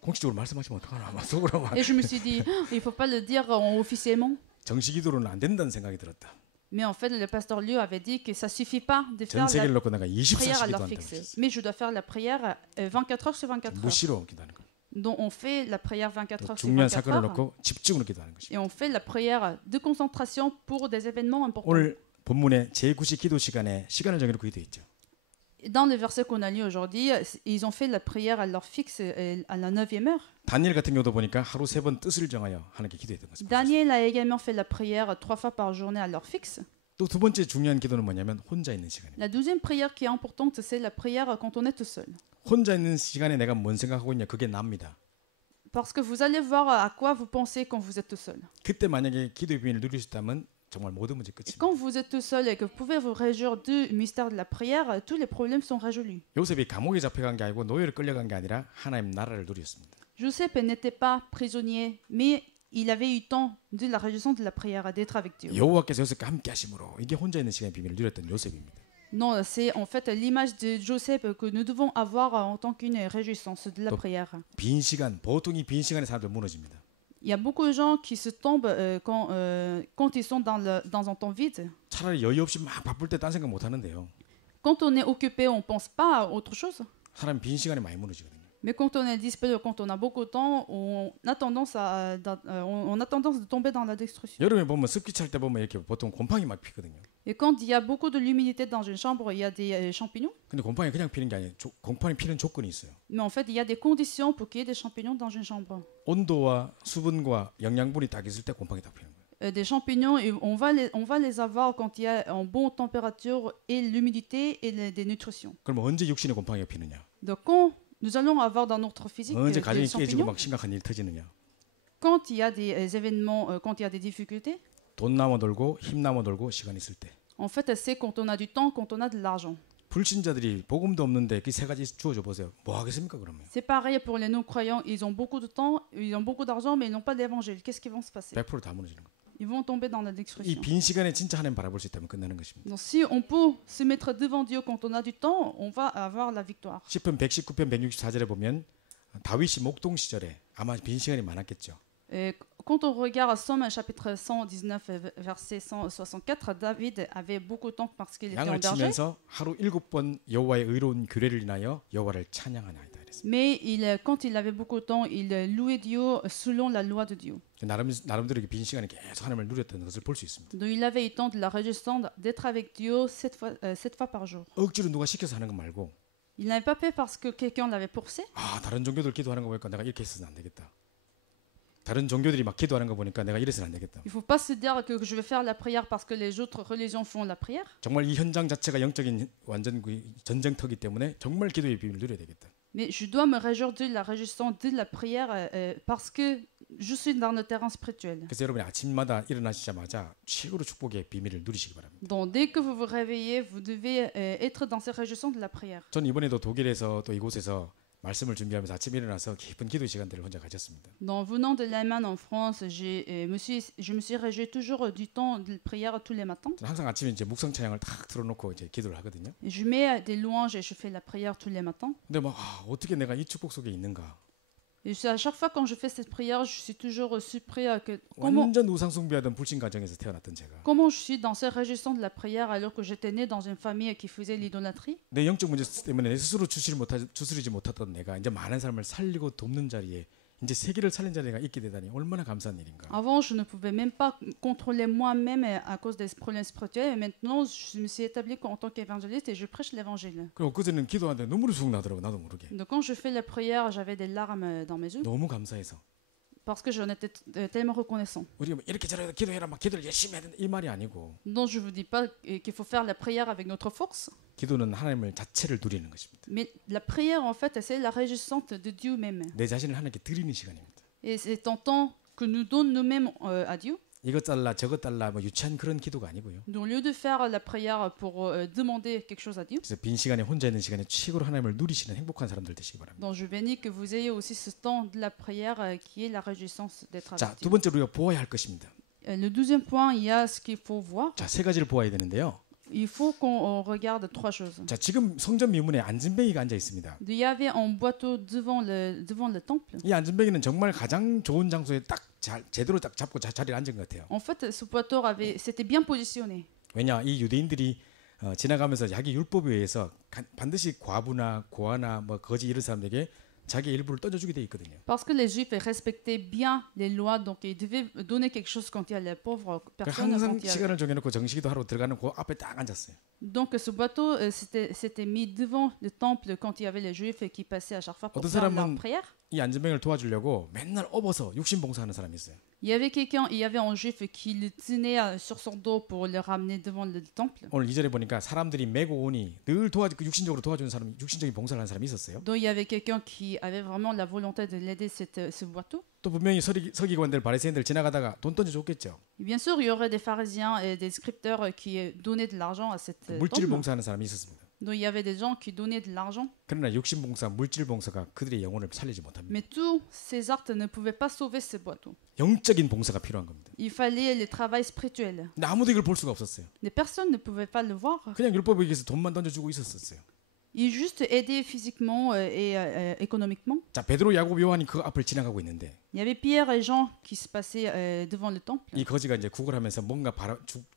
공식적으로 말씀하시면 어떡하나 막 속으로 막 Et je me suis dit, il ne faut pas le dire officiellement. 정식기도로는 안 된다는 생각이 들었다. Mais en fait, le pasteur Liu avait dit que ça ne suffit pas de 전 faire 세계를 la 놓고 내가 prière à 24시기도 l'heure 한다고 fixe. 하셨어요. Mais je dois faire la prière 24 heures sur 24 heures. 무시로 기도하는 거예요. Donc on fait la prière 24 heures sur 중요한 24 사건을 heures. 놓고 집중으로 기도하는 것입니다. Et on fait la prière de concentration pour des événements importants. 오늘 본문에 제9시 기도 시간에 시간을 정해놓고 기도해 있죠. Dans le verset qu'on a lu aujourd'hui, ils ont fait la prière à l'heure fixe à la 9e heure. 다니엘 같은 경우도 보니까 하루 3번 뜻을 정하여 하나님께 기도했던 것입니다. Daniel a également fait la prière 3 fois par journée à l'heure fixe. 또 두 번째 중요한 기도는 뭐냐면 혼자 있는 시간입니다. La deuxième prière qui est importante, c'est la prière quand on est tout seul. 혼자 있는 시간에 내가 뭔 생각하고 있냐 그게 납니다. Parce que vous allez voir à quoi vous pensez quand vous êtes tout seul. 그때 만약에 기도의 비밀을 누릴 수 있다면 정말 모든 문제 Et 끝입니다. quand vous êtes tout seul et que vous pouvez vous réjouir du mystère de la prière, tous les problèmes sont résolus. 요셉이 감옥에 잡혀간 게 아니고 노예로 끌려간 게 아니라 하나님 나라를 누렸습니다. Joseph n'était pas prisonnier, mais il avait eu temps de la réjouissance de la prière, d'être avec Dieu. 여호와께서 요셉과 함께 하심으로 이게 혼자 있는 시간의 비밀을 누렸던 요셉입니다. Non, c'est en fait l'image de Joseph que nous devons avoir en tant qu'une réjouissance de la Donc, prière. 빈 시간, 보통 이 빈 시간에 사람들 무너집니다. Il y a beaucoup de gens qui se tombent quand ils sont dans un temps vide. 차라리 여유 없이 막 바쁠 때 딴 생각 못 하는데요. Quand on est occupé, on ne pense pas à autre chose. 사람 빈 시간에 많이 무너지거든요. Mais quand on est disponible, quand on a beaucoup de temps, on a tendance de tomber dans la destruction. 여름에 보면 습기 찰 때 보면 이렇게 보통 곰팡이 막 피거든요. Et quand il y a beaucoup de l'humidité dans une chambre, il y a des champignons. 근데 곰팡이 그냥 피는 게 아니에요. 곰팡이 피는 조건이 있어요. Mais en fait, il y a des conditions pour qu'il y ait des champignons dans une chambre. 온도와 수분과 영양분이 딱 있을 때 곰팡이 딱 피는 거예요. Des champignons, et on va les avoir quand il y a en bonne température et l'humidité et des nutritions. 그럼 언제 육신에 곰팡이가 피느냐? Donc quand nous allons avoir dans notre physique 언제 des 가정이 깨지고 champignons, 막 심각한 일이 터지느냐? quand il y a des événements, quand il y a des difficultés, 돈 남아 돌고 힘 남아 돌고 시간 있을 때. en fait, c'est quand on a du temps, quand on a de l'argent. 불신자들이 복음도 없는데 그 세 가지 주어져 보세요. 뭐 하겠습니까 그러면? C'est pareil pour les non-croyants, ils ont beaucoup de temps, ils ont beaucoup d'argent, mais ils n'ont pas d'évangile. Qu'est-ce qui va se passer? 100%다 무너지는 거예요. Ils vont tomber dans la 이 destruction. 빈 시간에 진짜 하나님 바라볼 수 있다면 끝나는 것입니다. Donc si on peut se mettre devant Dieu quand on a du temps, on va avoir la victoire. 시편 119편 164절에 보면 다윗이 목동 시절에 아마 빈 시간이 많았겠죠. Et quand on regarde Somme chapitre 119 verset 164, David avait beaucoup de temps parce qu'il était en 양을 berger. 치면서 하루 7번 여호와의 의로운 규례를 인하여 여호와를 찬양하나이다 그랬습니다. Mais quand il avait beaucoup de temps, il louait Dieu selon la loi de Dieu. 나름대로 빈 시간에 계속 하나님을 누렸던 것을 볼 수 있습니다. Donc il avait eu temps de la réjouissance d'être avec Dieu 7 fois par jour. 억지로 누가 시켜서 하는 거 말고 Il n'avait pas fait parce que quelqu'un l'avait forcé. 아 다른 종교들 기도하는 거 보니까 내가 이렇게 해서는 안 되겠다. 다른 종교들이 막 기도하는 거 보니까 내가 이래서는 안 되겠다. Il ne faut pas se dire que je vais faire la prière parce que les autres religions font la prière. 정말 이 현장 자체가 영적인 완전 전쟁터기 때문에 정말 기도의 비밀을 누려야 되겠다. Mais je dois me réjouir de la réjouissance de la prière parce que je suis dans le terrain spirituel. 그래서 여러분이 아침마다 일어나시자마자 최고로 축복의 비밀을 누리시기 바랍니다. Donc dès que vous vous réveillez, vous devez être dans ces réjouissances de la prière. 전 이번에도 독일에서 또 이곳에서 말씀을 준비하면서 아침에 일어나서 깊은 기도 시간들을 혼자 가졌습니다. Donc venant de l'Allemagne en France, je me suis réjoui toujours du temps de prière tous les matins. 저는 항상 아침에 이제 묵상 찬양을 딱 틀어놓고 이제 기도를 하거든요. Et je mets des louanges et je fais la prière tous les matins. 근데 막 어떻게 내가 이 축복 속에 있는가? Et à chaque fois quand je fais cette prière, je suis toujours surpris que comment 완전 우상 숭배하던 불신 가정에서 태어났던 제가 je suis dans ces réjouissances de la prière alors que j'étais né dans une famille qui faisait l'idolâtrie. 내 영적 문제 때문에 내 스스로 추스리지 못했던 내가 이제 많은 사람을 살리고 돕는 자리에 이제 세계를 살린 자리가 있게 되다니 얼마나 감사한 일인가. Avant, je ne pouvais même pas contrôler moi-même à cause des problèmes spirituels. Et maintenant, je me suis établi en tant qu'évangéliste et je prêche l'évangile. 그리고 그전에는 기도하는데 눈물이 쑥 나더라고 나도 모르게. Donc quand je fais la prière, j'avais des larmes dans mes yeux. 너무 감사해서. parce que j'en étais tellement reconnaissant. 우리가 뭐 이렇게 저렇게 기도해라 막 기도를 열심히 해야 된다 이 말이 아니고 Donc je ne vous dis pas qu'il faut faire la prière avec notre force, 기도는 하나님을 자체를 누리는 것입니다. mais la prière en fait c'est la réjouissance de Dieu même. 내 자신을 하나님께 드리는 시간입니다. Et c'est en temps que nous donnons nous-mêmes à Dieu. 이것 달라 저것 달라 뭐 유치한 그런 기도가 아니고요. Donc au lieu de faire la prière pour demander quelque chose à Dieu, 그래서 빈 시간에 혼자 있는 시간에 최고로 하나님을 누리시는 행복한 사람들 되시기 바랍니다. donc je bénis que vous ayez aussi ce temps de la prière qui est la réjouissance d'être avec 자, Dieu. 두 번째로 우리가 보아야 할 것입니다. Le deuxième point, il y a ce qu'il faut voir. 자, 세 가지를 보아야 되는데요. Il faut qu'on regarde trois choses. 자, 지금 성전 미문에 안진뱅이가 앉아 있습니다. Il y avait un boiteau devant le temple. 이 안진뱅이는 정말 가장 좋은 장소에 딱 제대로 딱 잡고 자리에 앉은 것 같아요. En fait, ce boiteau s'était bien positionné. 왜냐, 이 유대인들이 지나가면서 자기 율법에 의해서 반드시 과부나 고아나 뭐 거지 이런 사람들에게 자기 일부를 던져주게 돼 있거든요. Parce que les Juifs respectaient bien les lois, donc ils devaient donner quelque chose quand il y a les pauvres personnes. 항상 시간을 정해놓고 정식기도 하러 들어가는 그 앞에 딱 앉았어요. Donc ce bateau s'était mis devant le temple quand il y avait les Juifs qui passaient à chaque fois pour 어떤 faire leur 사람은 prière. 이 안진뱅이를 도와주려고 맨날 업어서 육신 봉사하는 사람이 있어요. Il y avait un Juif qui le tenait sur son dos pour le ramener devant le temple. 오늘 2절에 보니까 사람들이 메고 오니 늘 육신적으로 도와주는 사람이 육신적인 봉사를 하는 사람이 있었어요. Donc il y avait quelqu'un qui avait vraiment la volonté de l'aider ce bateau. 또 분명히 서기관들 바리새인들 지나가다가 돈 던져줬겠죠. Bien sûr, il y aurait des pharisiens et des scripteurs qui donnaient de l'argent à cette 물질 temple. 봉사하는 사람이 있었습니다. Donc il y avait des gens qui donnaient de l'argent. 그러나 육신 봉사, 물질 봉사가 그들의 영혼을 살리지 못합니다. Mais tous ces actes ne pouvaient pas sauver ce bateau. 영적인 봉사가 필요한 겁니다. Il fallait le travail spirituel. 근데 아무도 이걸 볼 수가 없었어요. Les personnes ne pouvaient pas le voir. 그냥 율법에 의해서 돈만 던져주고 있었어요. Ils juste aidaient physiquement et économiquement. 자, 베드로, 야곱, 요한이 그 앞을 지나가고 있는데 Il y avait Pierre et Jean qui se passaient devant le temple. 이 거지가 이제 구걸하면서 뭔가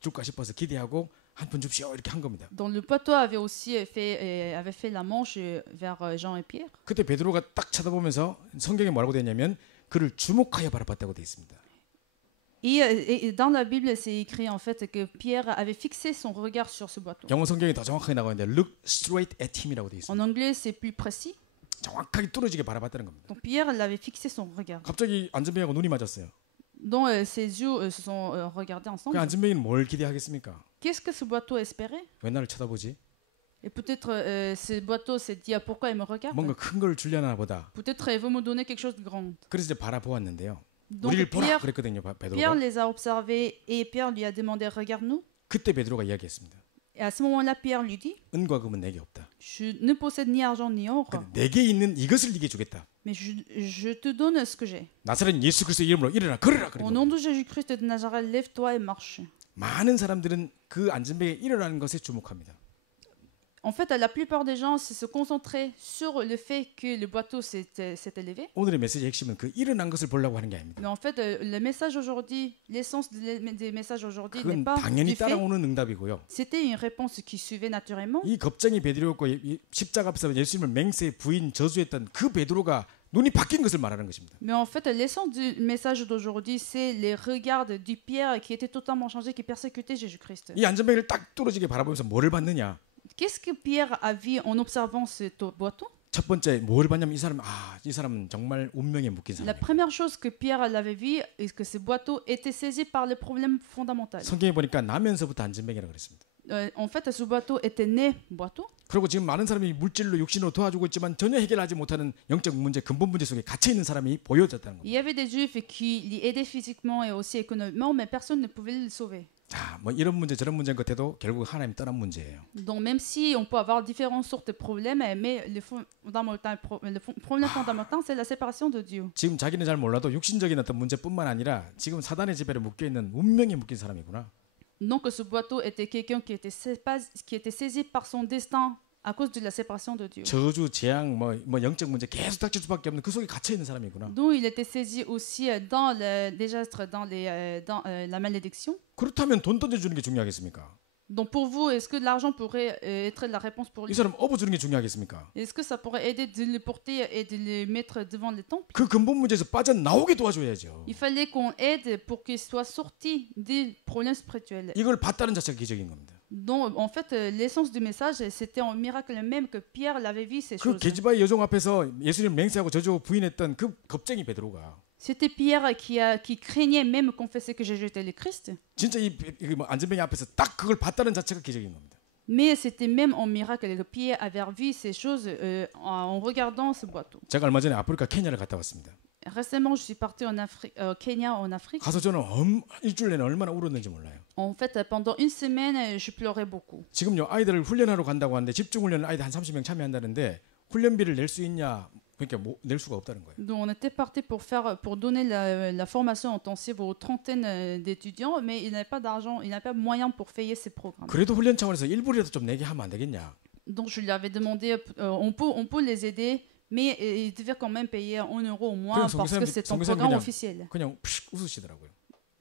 줄까 싶어서 기대하고 한 푼 줍시오 이렇게 한 겁니다. Donc le bateau avait aussi fait la manche vers Jean et Pierre. 그때 베드로가 딱 쳐다보면서 성경에 뭐라고 되어 있냐면 그를 주목하여 바라봤다고 되어 있습니다. Et dans la Bible, c'est écrit en fait que Pierre avait fixé son regard sur ce bateau. 영어 성경이 더 정확하게 나와 있는데 look straight at him이라고 되어 있습니다. En anglais, c'est plus précis. 정확하게 뚫어지게 바라봤다는 겁니다. Donc Pierre l'avait fixé son regard. 갑자기 안진뱅이하고 눈이 맞았어요. Donc ses yeux se sont regardés 그 ensemble. 안진뱅이는 뭘 기대하겠습니까? Qu'est-ce que ce bateau espérait? 왜 나를 쳐다보지? Et peut-être ce bateau s'est dit ah, pourquoi il me regarde? 뭔가 큰 걸 주려나 보다. Peut-être il veut me donner quelque chose de grand. 그래서 이제 바라보았는데요. Donc 우리를 보라 Pierre 그랬거든요. Pierre 베드로가. les a observés et Pierre lui a demandé regarde-nous. 그때 베드로가 이야기했습니다. Et à ce moment-là, Pierre lui dit 은과 금은 내게 없다. je ne possède ni argent ni or, 근데 내게 있는 이것을 네게 주겠다. mais je te donne ce que j'ai. 나사렛 예수 그리스도의 이름으로 일어나 걸으라 그런 Au 거. nom de Jésus-Christ de Nazareth, lève-toi et marche. 많은 사람들은 그 안진뱅이에 일어나는 것에 주목합니다. En fait, la plupart des gens se concentraient sur le fait que le bateau s'est élevé. 오늘의 메시지의 핵심은 그 일어난 것을 보려고 하는 게 아닙니다. Mais en fait, le message aujourd'hui, l'essence des messages aujourd'hui n'est 그건 pas 당연히 du fait. 따라오는 응답이고요. C'était une réponse qui suivait naturellement. 이 겁쟁이 베드로였고 십자가 앞에서 예수님을 맹세 부인 저주했던 그 베드로가 눈이 바뀐 것을 말하는 것입니다. Mais en fait, l'essence du message d'aujourd'hui, c'est les regards du Pierre qui était totalement changé, qui persécutait Jésus-Christ. 이 안전뱅이를 딱 뚫어지게 바라보면서 뭐를 봤느냐? Qu'est-ce que Pierre a vu en observant ce bateau? 첫 번째 뭘 봤냐면 이 사람은 정말 운명에 묶인 La 사람이에요. première chose que Pierre l'avait vu est que ce bateau était saisi par le problème fondamental. 성경에 보니까 나면서부터 안진뱅이라고 그랬습니다. En fait, ce bateau était né bateau. 그리고 지금 많은 사람이 물질로 육신으로 도와주고 있지만 전혀 해결하지 못하는 영적 문제, 근본 문제 속에 갇혀 있는 사람이 보여졌다는 겁니다. Il y avait des Juifs qui l'y aidaient physiquement et aussi économiquement, mais personne ne pouvait le sauver. 자, 뭐 이런 문제 저런 문제인 것 같아도 결국 하나님 떠난 문제예요. Donc même si on peut avoir différentes sortes de problèmes, mais le problème fondamental, c'est la séparation de Dieu. 지금 자기는 잘 몰라도 육신적인 어떤 문제뿐만 아니라 지금 사단의 지배로 묶여 있는 운명에 묶인 사람이구나. Donc ce bateau était quelqu'un qui était saisi par son destin à cause de la séparation de Dieu. 저주, 재앙, 뭐 영적 문제 계속 닥칠 수밖에 없는 그 속에 갇혀 있는 사람이구나. Donc il était saisi aussi dans le désastre, dans la malédiction. 그렇다면 돈 던져주는 게 중요하겠습니까? Donc pour vous, est-ce que l'argent pourrait être la réponse pour 이 lui? 사람 업어주는 게 중요하겠습니까? Est-ce que ça pourrait aider de le porter et de le mettre devant le temple? 그 근본 문제에서 빠져나오게 도와줘야죠. Il fallait qu'on aide pour qu'il soit sorti des problèmes spirituels. 이걸 봤다는 자체가 기적인 겁니다. Donc en fait, l'essence du message, c'était un miracle même que Pierre l'avait vu ces 그 choses. 게지바의 여종 앞에서 예수님 맹세하고 저주하고 부인했던 그 겁쟁이 베드로가 C'était Pierre qui craignait même confesser que Jésus était le Christ. 진짜 뭐 안전병이 앞에서 딱 그걸 봤다는 자체가 기적인 겁니다. Mais c'était même un miracle que Pierre avait vu ces choses en regardant ce bateau. 제가 얼마 전에 아프리카 케냐를 갔다 왔습니다. Récemment, je suis partie en Kenya, en Afrique. 가서 저는 일주일 내내 얼마나 울었는지 몰라요. En fait, pendant une semaine, je pleurais beaucoup. 지금요 아이들을 훈련하러 간다고 하는데 집중 훈련 아이들 한 30명 참여한다는데 훈련비를 낼 수 있냐? 그러니까 낼 수가 없다는 거예요. Donc, on était parti pour donner la formation intensive aux trentaines d'étudiants, mais il n'avait pas d'argent, il n'avait pas de moyens pour payer ces programmes. 그래도 훈련 차원에서 일부라도 좀 내게 하면 안 되겠냐? Donc, je lui avais demandé, on peut les aider, mais ils devaient quand même payer 1 euro au moins parce que c'est un programme officiel. 그냥 웃으시더라고요.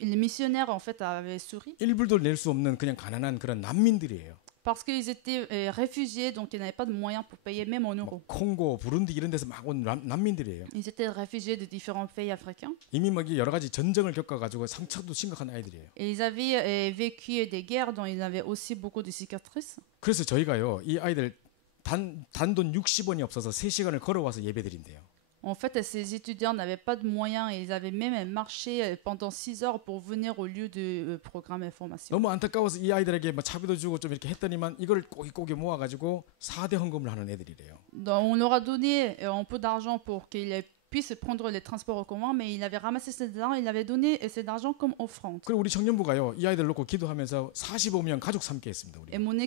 Les missionnaires en fait avaient souri. 일불도 낼 수 없는 그냥 가난한 그런 난민들이에요. Parce qu'ils étaient réfugiés, donc ils n'avaient pas de moyens pour payer même 1 euro. 콩고, 부룬디 이런 데서 막 온 난민들이에요. Ils étaient réfugiés de différents pays africains. 이미 막 여러 가지 전쟁을 겪어가지고 상처도 심각한 아이들이에요. Et ils avaient vécu des guerres dont ils avaient aussi beaucoup de cicatrices. 그래서 저희가요 이 아이들 단돈 60원이 없어서 3시간을 걸어와서 예배드린대요. En fait, ces étudiants n'avaient pas de moyens et ils avaient même marché pendant 6 heures pour venir au lieu de programme et formation. 너무 안타까워서 이 아이들에게 뭐 차비도 주고 좀 이렇게 했더니만 이걸 꼬깃꼬깃 모아가지고 4대 헌금을 하는 애들이래요. Donc, on leur a donné un peu d'argent pour qu'ils puissent prendre les transports en commun, mais il avait ramassé cet argent, il avait donné cet argent comme offrande. 그리고 우리 청년부가요 이 아이들 놓고 기도하면서 45명 가족 삼게 했습니다. 우리. Et mon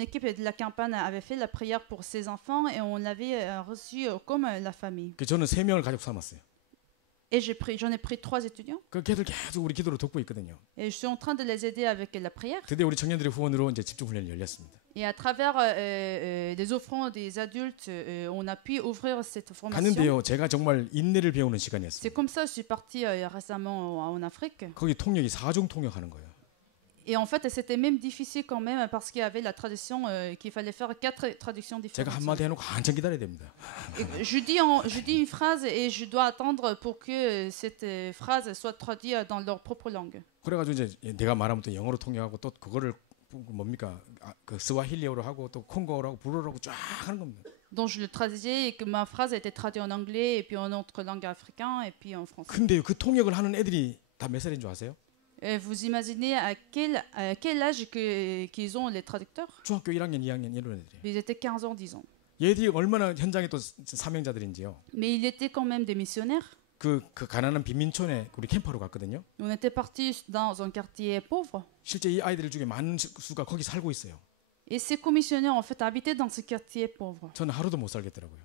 équipe de la campagne avait fait la prière pour ces enfants et on l'avait reçu comme la famille. 저는 3명을 가족 삼았어요. Et j'en ai pris 3 étudiants. 그 걔들 계속 우리 기도로 돕고 있거든요. Et je suis en train de les aider avec la prière. 드디어 우리 청년들의 후원으로 이제 집중 훈련이 열렸습니다. Et à travers des offrandes des adultes, on a pu ouvrir cette formation. 갔는데요, 제가 정말 인내를 배우는 C'est 시간이었어요. comme ça que je suis partie récemment en Afrique. 거기 통역이 4중 통역하는 거예요. Et en fait, c'était même difficile quand même parce qu'il y avait la traduction, qu'il fallait faire 4 traductions 제가 différentes. 한마디 해놓고 한참 기다려야 됩니다. Et je dis une phrase et je dois attendre pour que cette phrase soit traduite dans leur propre langue. 그래가지고 이제 내가 말하면 또 영어로 통역하고 또 그거를 뭡니까 그 스와힐리어로 하고 또 콩고어로 하고 불어로 하고 쫙 하는 겁니다. Donc je le traduisais et que ma phrase a été traduite en anglais et puis en autre langue africaine et puis en français. 근데요, 그 통역을 하는 애들이 다 몇 살인 줄 아세요? Vous imaginez à quel âge qu'ils ont les traducteurs? 중학교 1학년, 2학년 이런 애들이. Ils étaient 15 ans, 10 ans. 얘들이 얼마나 현장에 또 사명자들인지요. Mais ils étaient quand même des missionnaires. 그 가난한 빈민촌에 우리 캠프로 갔거든요. On était partis dans un quartier pauvre. 실제 이 아이들 중에 많은 수가 거기 살고 있어요. Et ces commissionnaires en fait habitaient dans ce quartier pauvre. 저는 하루도 못 살겠더라고요.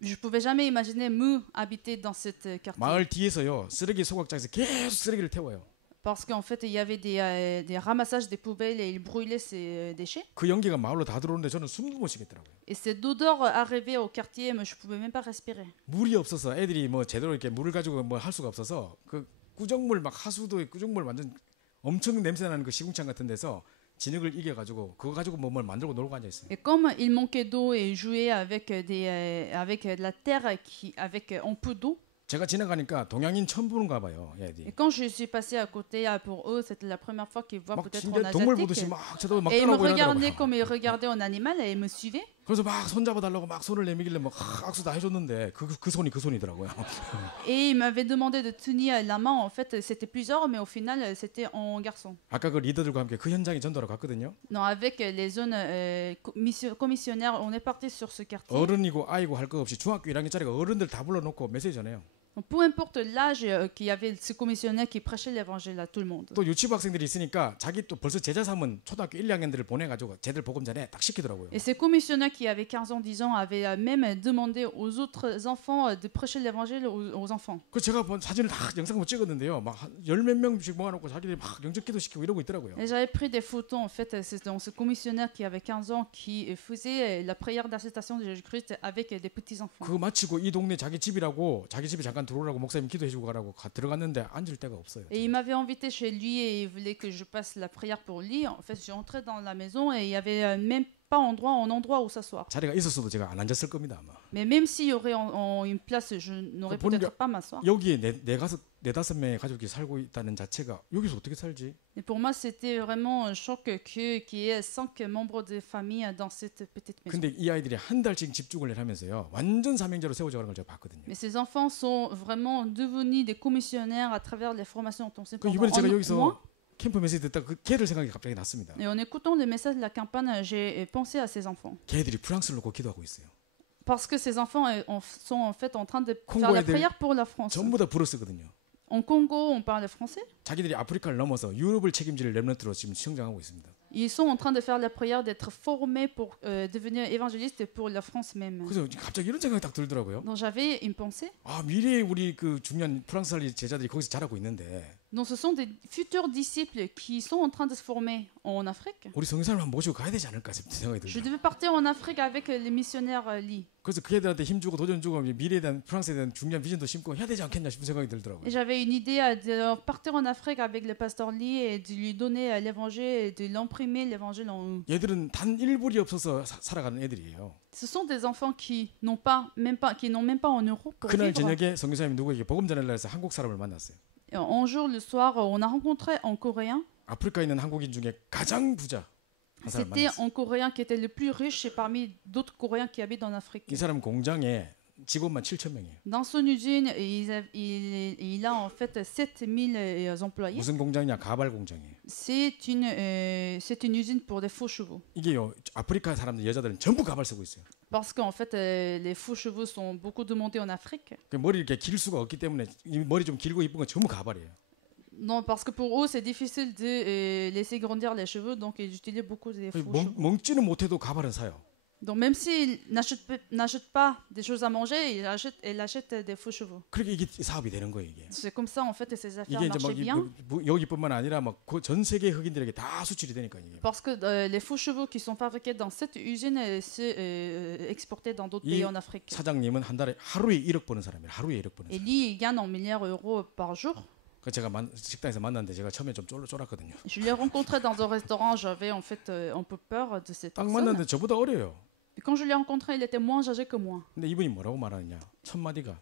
Je pouvais jamais imaginer me habiter dans cette quartier. 마을 뒤에서요 쓰레기 소각장에서 계속 쓰레기를 태워요. Parce qu'en fait il y avait des ramassages des poubelles et ils brûlaient ces déchets. 그 연기가 마을로 다 들어오는데 저는 숨도 못 쉬겠더라고요. Et cette odeur arrivait au quartier, mais je pouvais même pas respirer. 물이 없어서 애들이 뭐 제대로 이렇게 물을 가지고 뭐 할 수가 없어서 그 꾸정물 막 하수도에 꾸정물 완전 엄청 냄새 나는 그 시궁창 같은 데서 진흙을 이겨 가지고 그거 가지고 뭘 만들고 놀고 앉아 있어요. Et comme il manquait d'eau et jouait avec de la terre avec un peu d'eau. 제가 지나가니까 동양인 처음 보는가 봐요, 애들이. Et quand je suis passée à côté, pour eux, c'était la première fois qu'ils voient 막 peut-être 진짜 un 동물 보듯이 asiatique. 막 쳐다보고 막 Et ils me 따라오고 regardaient 이러더라고요. comme ils regardaient un animal et ils me suivaient. 그래서 막 손잡아 달라고 막 손을 내밀길래 막 악수 다 해줬는데 그 손이 그 손이더라고요. Et ils m'avaient demandé de tenir la main. En fait, c'était plusieurs, mais au final, c'était en garçon. 아까 그 리더들과 함께 그 현장에 전도하러 갔거든요. Non, avec les zones commissionnaires, on est parti sur ce quartier. 어른이고 아이고 할 거 없이 중학교 1학년짜리가 어른들 다 불러놓고 메시지 전해요. Donc, peu importe l'âge qu'il y avait ce commissionnaire qui prêchait l'évangile à tout le monde. 또 유치부 학생들이 있으니까 자기 또 벌써 제자 삼은 초등학교 1, 2학년들을 보내가지고 쟤들 복음 전에 딱 시키더라고요. Et ces commissionnaires qui avaient 15 ans, 10 ans avaient même demandé aux autres enfants de prêcher l'évangile aux enfants. 그 제가 본 사진을 다 영상으로 찍었는데요. 막 열 몇 명씩 모아놓고 자기들이 막 영접기도 시키고 이러고 있더라고요. Et j'avais pris des photos en fait, c'est dans ce commissionnaire qui avait 15 ans qui faisait la prière d'acceptation de Jésus-Christ avec des petits enfants. 그거 마치고 이 동네 자기 집이라고 자기 집에 잠깐 들어오라고 목사님 기도해주고 가라고 들어갔는데 앉을 데가 없어요. Et il m'avait invité chez lui et il voulait que je passe la prière pour lui. En fait, j'ai entré dans la maison et il y avait même pas un endroit où s'asseoir. 자리가 있었어도 제가 안 앉았을 겁니다 아마. Mais même s'il y aurait une place, je n'aurais peut-être pas m'asseoir. 여기에 내 가서 네다섯 명의 가족이 살고 있다는 자체가 여기서 어떻게 살지? Et pour moi, c'était vraiment un choc qu'il y ait 5 membres de famille dans cette petite maison. 근데 이 아이들이 한 달씩 집중을 하면서요. 완전 사명자로 세워져가는 걸 제가 봤거든요. Mais ces enfants sont vraiment devenus des commissionnaires à travers les formations intensées 그 pendant 이번에 제가 un mois. 여기서 캠프 메시지 듣다 그 걔들 생각이 갑자기 났습니다. Et en écoutant le message de la campagne, j'ai pensé à ces enfants. 걔들이 프랑스를 놓고 기도하고 있어요. Parce que ces enfants sont en fait en train de faire Congo la 애들 prière pour la France. 전부 다 불어 쓰거든요. En Congo, on parle français. 자기들이 아프리카를 넘어서 유럽을 책임질 렘넌트로 지금 성장하고 있습니다. Ils sont en train de faire la prière, d'être formés pour devenir évangélistes pour la France même. 그래서 갑자기 이런 생각이 딱 들더라고요. Donc j'avais une pensée. 아 미래에 우리 그 중요한 프랑스 살리 제자들이 거기서 자라고 있는데 Donc ce sont des futurs disciples qui sont en train de se former en Afrique. 우리 성교사를 한번 모시고 가야 되지 않을까 싶은 생각이 Je 들어요. devais partir en Afrique avec les missionnaires Li. 그래서 그 애들한테 힘주고 도전 주고 미래에 대한 프랑스에 대한 중요한 비전도 심고 해야 되지 않겠냐 싶은 생각이 들더라고요. Et j'avais une idée de partir en Afrique avec le pasteur Li et de lui donner l'évangile et de l'imprimer l'évangile en eux. 얘들은 단 1불이 없어서 살아가는 애들이에요. Ce sont des enfants qui n'ont même pas un euro pour 그날 vivre. 저녁에 성교사님이 누구에게 복음 전하려 해서 한국 사람을 만났어요. Et un jour, le soir, on a rencontré un Coréen. 아프리카에 있는 한국인 중에 가장 부자 한 사람 C'était 만났어요. un Coréen qui était le plus riche et parmi d'autres Coréens qui habitent en Afrique. 이 사람 공장에 직원만 7,000명이에요. Dans son usine, il a en fait 7000 employés. 무슨 공장이냐? 가발 공장이에요. C'est une usine pour des faux chevaux. 이게요. 아프리카 사람들 여자들은 전부 가발 쓰고 있어요. Parce qu'en fait, les faux chevaux sont beaucoup demandés en Afrique. 그 머리 이렇게 길 수가 없기 때문에 이 머리 좀 길고 이쁜 건 전부 가발이에요. Non, parce que pour eux, c'est difficile de laisser grandir les cheveux, donc ils utilisent beaucoup des faux chevaux. 먹지는 못해도 가발은 사요. Donc même s'ils n'achètent pas des choses à manger, ils achètent des faux chevaux. 그렇게 이게 사업이 되는 거예요, 이게. C'est comme ça en fait que ces affaires 이게 이제 marchaient bien. 여기뿐만 아니라 막 전 세계 흑인들에게 다 수출이 되니까 이게. Parce que les faux chevaux qui sont fabriqués dans cette usine se exportaient dans d'autres pays en Afrique. 사장님은 한 달에 하루에 1억 버는 사람이에요. 하루에 1억 버는 Et 사람. lui, il gagne en milliards d'euros par jour. 그 제가 식당에서 만났는데 제가 처음에 좀 쫄았거든요. Je l'ai rencontré dans un restaurant, j'avais en fait un peu peur de cette 딱 personne. 만났는데 저보다 어려요. Et quand je l'ai rencontré, il était moins âgé que moi. 근데 이분이 뭐라고 말하느냐? 첫 마디가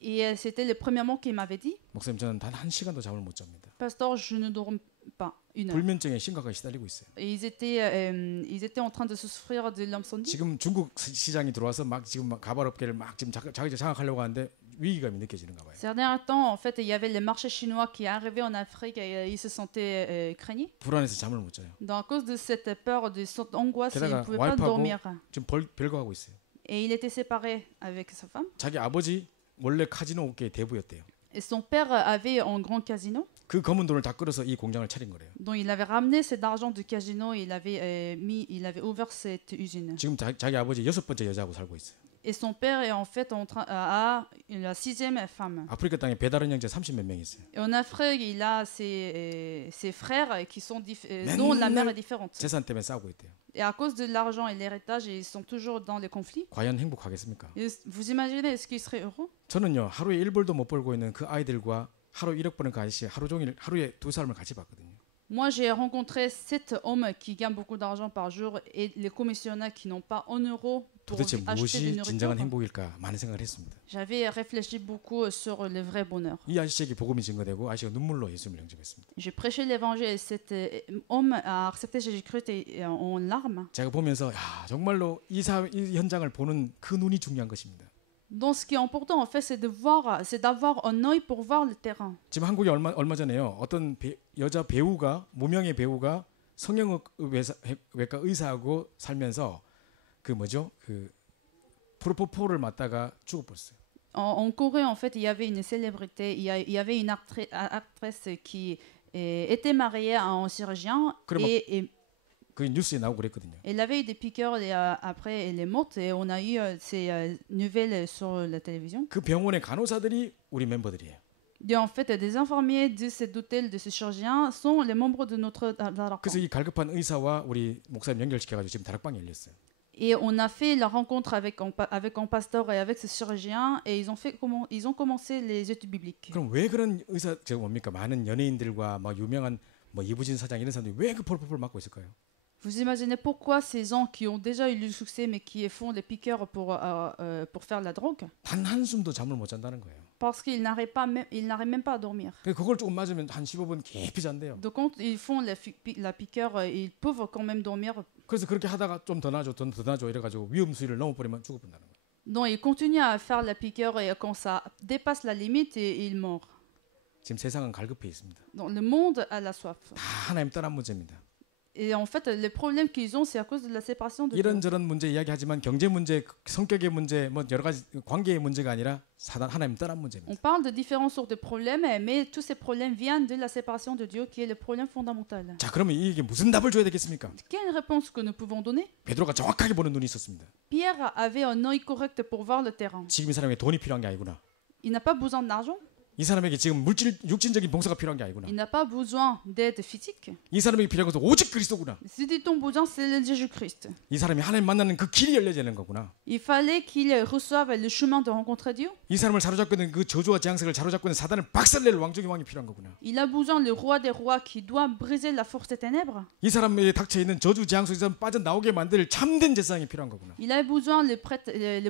Et c'était le premier mot qu'il m'avait dit. 목사님 저는 단 한 시간도 잠을 못 잡니다. Pasteur, je ne dors pas une heure. 불면증에 심각하게 시달리고 있어요. Et ils étaient en train de souffrir de l'insomnie. 지금 중국 시장이 들어와서 막 지금 막 가발 업계를 막 지금 자기들 장악하려고 하는데 위기감이 느껴지는가 봐요. Ces derniers temps, en fait, il y avait le marché chinois qui arrivait en Afrique et ils se sentaient craignés. 불안해서 잠을 못 자요. Donc, à cause de cette peur, de cette angoisse, il 게다가 ne pouvait pas 와이프하고 dormir. 지금 별거하고 있어요. Et il était séparé avec sa femme. 자기 아버지 원래 카지노 업계의 대부였대요. Et son père avait un grand casino. 그 검은 돈을 다 끌어서 이 공장을 차린 거래요. Donc, il avait ramené cet argent du casino et il avait ouvert cette usine. 지금 자기 아버지 6번째 여자하고 살고 있어요. Et son père est en fait à la 6e femme. 아프리카 땅에 배다른 형제 30몇 명 있어요. Et en Afrique, il a ses frères qui sont dont la mère est différente. 재산 때문에 싸우고 있대요. Et à cause de l'argent et l'héritage, ils sont toujours dans les conflits. 과연 행복하겠습니까? Et vous imaginez, est-ce qu'ils seraient heureux? 저는요 하루에 1불도 못 벌고 있는 그 아이들과 하루 1억 버는 그 아저씨 하루 종일 하루에 두 사람을 같이 봤거든요. Moi, j'ai rencontré 7 hommes qui gagnent beaucoup d'argent par jour et les commissionnaires qui n'ont pas un euro pour 도대체 acheter de 무엇이 진정한 nourriture. 행복일까 많은 생각을 했습니다. J'avais réfléchi beaucoup sur le vrai bonheur. 이 아저씨에게 복음이 증거되고 아저씨가 눈물로 예수님을 영접했습니다. J'ai prêché l'évangile et cet homme a accepté Jésus-Christ en larmes. 제가 보면서 야 정말로 이 현장을 보는 그 눈이 중요한 것입니다. Donc, ce qui est important, en fait, c'est d'avoir un œil pour voir le terrain. 지금 한국에 얼마 전에요 어떤 여자 배우가 무명의 배우가 성형외과 의사하고 살면서 그 뭐죠 그 프로포폴을 맞다가 죽어버렸어요. En Corée, en fait, il y avait une célébrité, il y avait une actrice qui était mariée à un chirurgien et 그 뉴스에 나오고 그랬거든요. elle avait eu des piqûres et après elle est morte et on a eu ces nouvelles sur la télévision. 그 병원의 간호사들이 우리 멤버들이에요. Et en fait, des infirmiers de cet hôtel, de ce chirurgien, sont les membres de notre darakpan. 그래서 이 갈급한 의사와 우리 목사님 연결시켜가지고 지금 다락방이 열렸어요. Et on a fait la rencontre avec un pasteur et avec ce chirurgien et ils ont commencé les études bibliques. 그럼 왜 그런 의사 뭡니까 많은 연예인들과 막 유명한 뭐 이부진 사장 이런 사람들이 왜 그 프로포폴 맞고 있을까요? Vous imaginez pourquoi ces gens qui ont déjà eu du succès mais qui font les piqueurs pour faire la drogue? 단 한숨도 잠을 못 잔다는 거예요. Parce qu'ils n'arrivent même pas à dormir. 그걸 조금 맞으면 한 15분 깊이 잔대요. Donc quand ils font la piqûre, ils peuvent quand même dormir. 그래서 그렇게 하다가 좀 더 놔줘, 더 놔줘 이래가지고 위험 수위를 넘어버리면 죽어본다는 거예요. Donc ils continuent à faire la piqûre et quand ça dépasse la limite, ils meurent. 지금 세상은 갈급해 있습니다. Donc le monde a la soif. 다 하나님 떠난 문제입니다. Et en fait, les problèmes qu'ils ont, c'est à cause de la séparation de Dieu. 이런저런 문제 이야기하지만 경제 문제, 성격의 문제, 뭐 여러 가지 관계의 문제가 아니라 하나님 떠난 문제입니다. On parle de différentes sortes de problèmes, mais tous ces problèmes viennent de la séparation de Dieu, qui est le problème fondamental. 자, 그러면 이게 무슨 답을 줘야 되겠습니까? Quelle réponse que nous pouvons donner? 베드로가 정확하게 보는 눈이 있었습니다. Pierre avait un œil correct pour voir le terrain. 지금 이 사람에게 돈이 필요한 게 아니구나. Il n'a pas besoin d'argent. 이 사람에게 지금 육신적인 봉사가 필요한 게 아니구나. Il n'a pas besoin d'aide physique. 이 사람에게 필요한 것은 오직 그리스도구나. Ce qui tombe besoin, c'est le Jésus-Christ. 이 사람이 하나님 만나는 그 길이 열려지는 거구나. Il fallait qu'il reçoive le chemin de rencontrer Dieu. 이 사람을 사로잡고 있는 그 저주와 재앙색을 사로잡고 있는 사단을 박살낼 왕중의 왕이 필요한 거구나. Il a besoin le roi des rois qui doit briser la force des ténèbres. 이 사람에게 닥쳐 있는 저주 재앙 속에서 빠져나오게 만들 참된 제사장이 필요한 거구나. Il a besoin le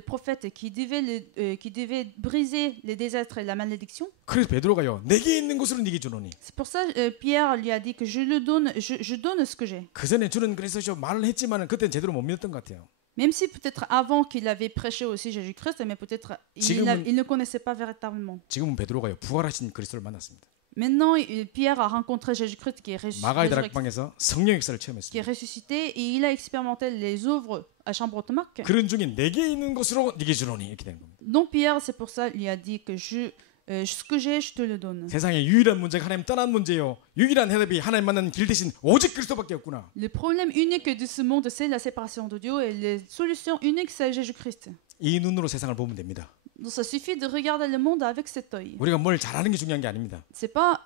prophète qui devait briser les désastres et la malédiction. 그래서 베드로가요, 내게 있는 것으로 네게 주노니. C'est pour ça Pierre lui a dit que je donne ce que j'ai. 그 전에 주는 그리스도시오 말을 했지만은 그때는 제대로 못 믿었던 것 같아요. Même si peut-être avant qu'il avait prêché aussi Jésus-Christ, mais peut-être il ne connaissait pas véritablement. 지금은 베드로가요, 부활하신 그리스도를 만났습니다. Maintenant, Pierre a rencontré Jésus-Christ qui est 마가의 다락방에서 성령 역사를 qui est 체험했습니다. ressuscité et il a expérimenté les œuvres à Chambre Haute-Marque. 그런 중에 내게 있는 것으로 네게 주노니 이렇게 되는 겁니다. Donc Pierre, c'est pour ça, lui a dit que ce que j'ai, je te le donne. 세상의 유일한 문제가 하나님 떠난 문제요. 유일한 해답이 하나님 만나는 길 대신 오직 그리스도밖에 없구나. Le problème unique de ce monde, c'est la séparation de Dieu et la solution unique, c'est Jésus-Christ. 이 눈으로 세상을 보면 됩니다. Donc ça suffit de regarder le monde avec cet œil. 우리가 뭘 잘하는 게 중요한 게 아닙니다. C'est pas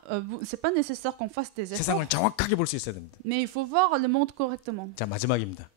nécessaire qu'on fasse des efforts, 세상을 정확하게 볼 수 있어야 됩니다. mais il faut voir le monde correctement. 자, 마지막입니다.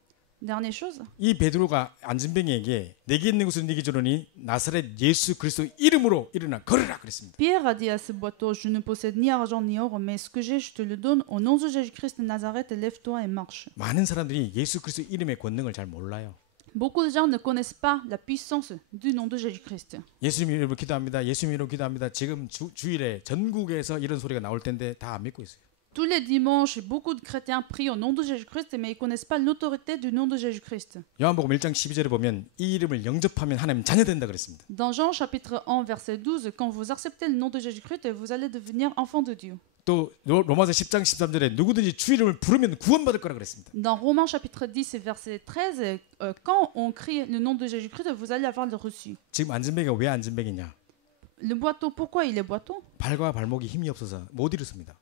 Dernière chose, 이 베드로가 안진뱅이에게 내게 있는 것을 네게 주노니 나사렛 예수 그리스도 이름으로 일어나 걸으라 그랬습니다. Pierre a dit à ce boiteau, je ne possède ni argent ni or, mais ce que j'ai, je te le donne. Au nom de Jésus-Christ de Nazareth, lève-toi et marche. 많은 사람들이 예수 그리스도 이름의 권능을 잘 몰라요. Beaucoup de gens ne connaissent pas la puissance du nom de Jésus-Christ. 예수님 이름으로 기도합니다. 예수님 이름으로 기도합니다. 지금 주일에 전국에서 이런 소리가 나올 텐데 다 안 믿고 있어요. Tous les dimanches, beaucoup de chrétiens prient au nom de Jésus-Christ, mais ils ne connaissent pas l'autorité du nom de Jésus-Christ. 요한복음 1장 12절에 보면 이 이름을 영접하면 하나님 자녀 된다 그랬습니다. Dans Jean chapitre 1, verset 12, quand vous acceptez le nom de Jésus-Christ, vous allez devenir enfant de Dieu. 또 로마서 10장 13절에 누구든지 주 이름을 부르면 구원받을 거라 그랬습니다. Dans Romains chapitre 10, verset 13, quand on crie le nom de Jésus-Christ, vous allez avoir le reçu. 지금 안진뱅이가 왜 안진뱅이냐? Le boiteau, pourquoi il est boiteau? 발과 발목이 힘이 없어서 못 일어섭니다.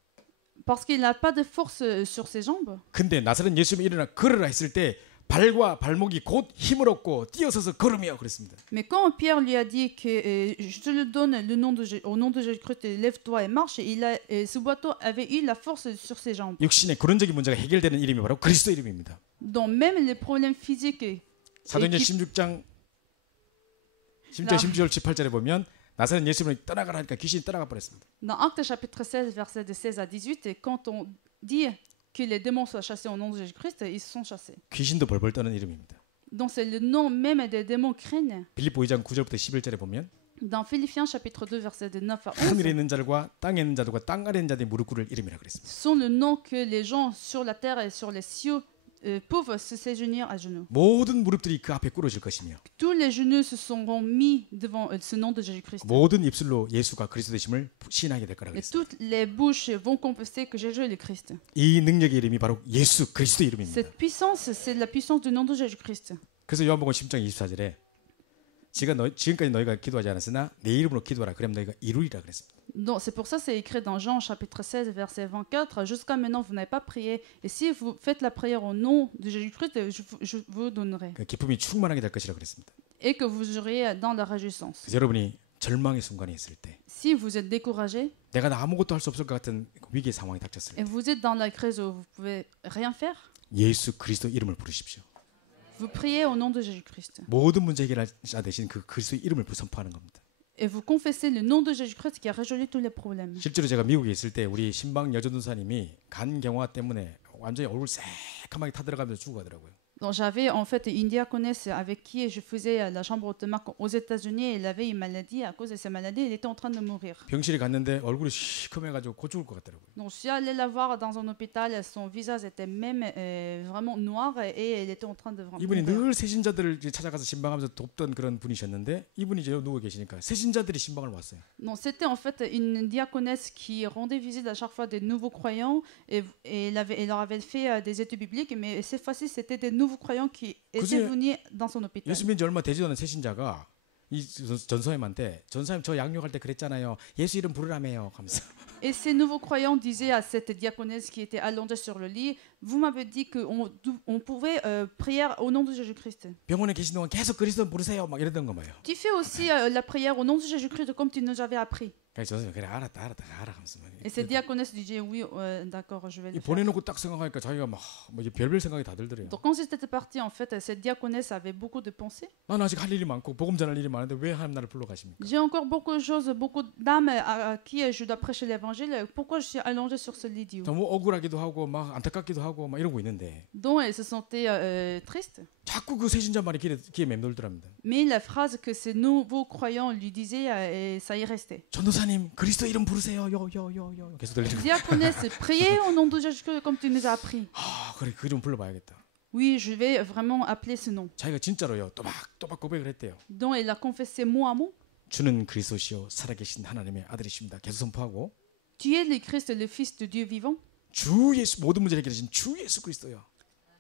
Parce qu'il n'a pas de force sur ses jambes. 근데 나사렛 예수님이 일어나 걸으라 했을 때 발과 발목이 곧 힘을 얻고 뛰어서서 걸으며 그랬습니다. Mais quand Pierre lui a dit que je te le donne au nom de Jésus-Christ, lève-toi et marche, ce boiteau avait eu la force sur ses jambes. 육신의 근원적인 문제가 해결되는 이름이 바로 그리스도 이름입니다. Donc même les problèmes physiques. 사도행전 16장 16절 18절에 보면 나사렛 예수님을 떠나가라 하니까 귀신이 떠나가 버렸습니다. Dans Actes chapitre 16, verset de 16 à 18, et quand on dit que les démons soient chassés au nom de Jésus-Christ, ils sont chassés. 귀신도 벌벌 떠는 이름입니다. Donc c'est le nom même des démons craignent. 빌립보 2장 9절부터 11절에 보면 Dans Philippiens chapitre 2, verset de 9 à 11, 하늘에 있는 자들과 땅에 있는 자들과 땅 아래 있는 자들이 무릎 꿇을 이름이라 그랬습니다. sont le nom que les gens sur la terre et sur les cieux peuvent se séjourner à genoux. 모든 무릎들이 그 앞에 꿇어질 것이며 Tous les genoux se seront mis devant ce nom de Jésus-Christ. 모든 입술로 예수가 그리스도 되심을 시인하게 될 거라 Et 그랬습니다. toutes les bouches vont confesser que Jésus est le Christ. 이 능력의 이름이 바로 예수 그리스도 이름입니다. Cette puissance, c'est la puissance du nom de Jésus-Christ. 그래서 요한복음 10장 24절에 지금까지 너희가 기도하지 않았으나 내 이름으로 기도하라 그러면 너희가 이루리라 그랬습니다. Donc, c'est pour ça c'est écrit dans Jean chapitre 16 verset 24. Jusqu'à maintenant vous n'avez pas prié et si vous faites la prière au nom de Jésus-Christ, je vous donnerai 그 기쁨이 충만하게 될 것이라 그랬습니다. et que vous serez dans la réjouissance. 그래서 여러분이 절망의 순간에 있을 때 Si vous êtes découragé 내가 아무것도 할 수 없을 것 같은 위기의 상황이 닥쳤을 때 et vous êtes dans la crise où vous pouvez rien faire, 예수 그리스도 이름을 부르십시오. vous priez au nom de Jésus-Christ 모든 문제 해결자 대신 그 그리스도 이름을 선포하는 겁니다. et vous confessez le nom de Jésus-Christ qui a résolu tous les problèmes. 실제로 제가 미국에 있을 때 우리 신방 여전도사님이 간 경화 때문에 완전히 얼굴 새까맣게 타들어가면서 죽어가더라고요. Donc j'avais en fait une diaconesse avec qui je faisais la chambre haute marque aux États-Unis. Elle avait une maladie. À cause de sa maladie, elle était en train de mourir. 병실에 갔는데 얼굴이 시커매가지고 곧 죽을 것 같더라고요. Donc je suis allée la voir dans un hôpital. Son visage était même vraiment noir et elle était en train de 이분이 mourir. 늘 새신자들을 이제 찾아가서 신방하면서 돕던 그런 분이셨는데 이분이 이제 누워 계시니까 새신자들이 신방을 왔어요. Donc c'était en fait une diaconesse qui rendait visite à chaque fois des nouveaux croyants et elle leur avait fait des études bibliques, mais cette fois-ci c'était des nouveaux croyants qui étaient venus dans son hôpital. 예수 믿은 지 얼마 되지도 않은 새신자가 이 전사님한테 전사님 저 양육할 때 그랬잖아요. 예수 이름 부르라며요. 하면서 Et ces nouveaux croyants disaient à cette diaconesse qui était allongée sur le lit, vous m'avez dit qu'on pouvait prier au nom de Jésus-Christ. 병원에 계신 동안 계속 그리스도 부르세요. 막 이랬던 거 봐요. Tu fais aussi la prière au nom de Jésus-Christ comme tu nous avais appris. 그래서 전사님 그래 알았다 가라 하면서 Et cette diaconesse disait oui, d'accord, je vais le faire. 보내놓고 딱 생각하니까 자기가 막 이제 별별 생각이 다 들더래요. Donc quand c'était parti, en fait, cette diaconesse avait beaucoup de pensées. 나는 아직 할 일이 많고 복음 전할 일이 많은데 왜 하나님 나를 불러 가십니까? J'ai encore beaucoup de choses, beaucoup d'âmes à qui je dois prêcher l'évangile. Pourquoi je suis allongée sur ce lit d'idiot? 너무 억울하기도 하고 막 안타깝기도 하고 막 이러고 있는데 Donc elle se sentait triste. 자꾸 그 새신자 말이 귀에 맴돌더랍니다. Mais la phrase que ces nouveaux croyants lui disaient, ça y restait. 전도사님 그리스도 이름 부르세요. 요요요요 계속 들리고. Diaconesse, priez au nom de Jésus comme tu nous as appris. 아 그래 그 좀 불러봐야겠다. Oui, je vais vraiment appeler ce nom. 자기가 진짜로요 또박 고백을 했대요. Donc elle a confessé mot à mot. 주는 그리스도시요 살아계신 하나님의 아들이십니다. 계속 선포하고 Tu es le Christ, le Fils de Dieu vivant. 주 예수 모든 문제를 해결하신 주 예수 그리스도요.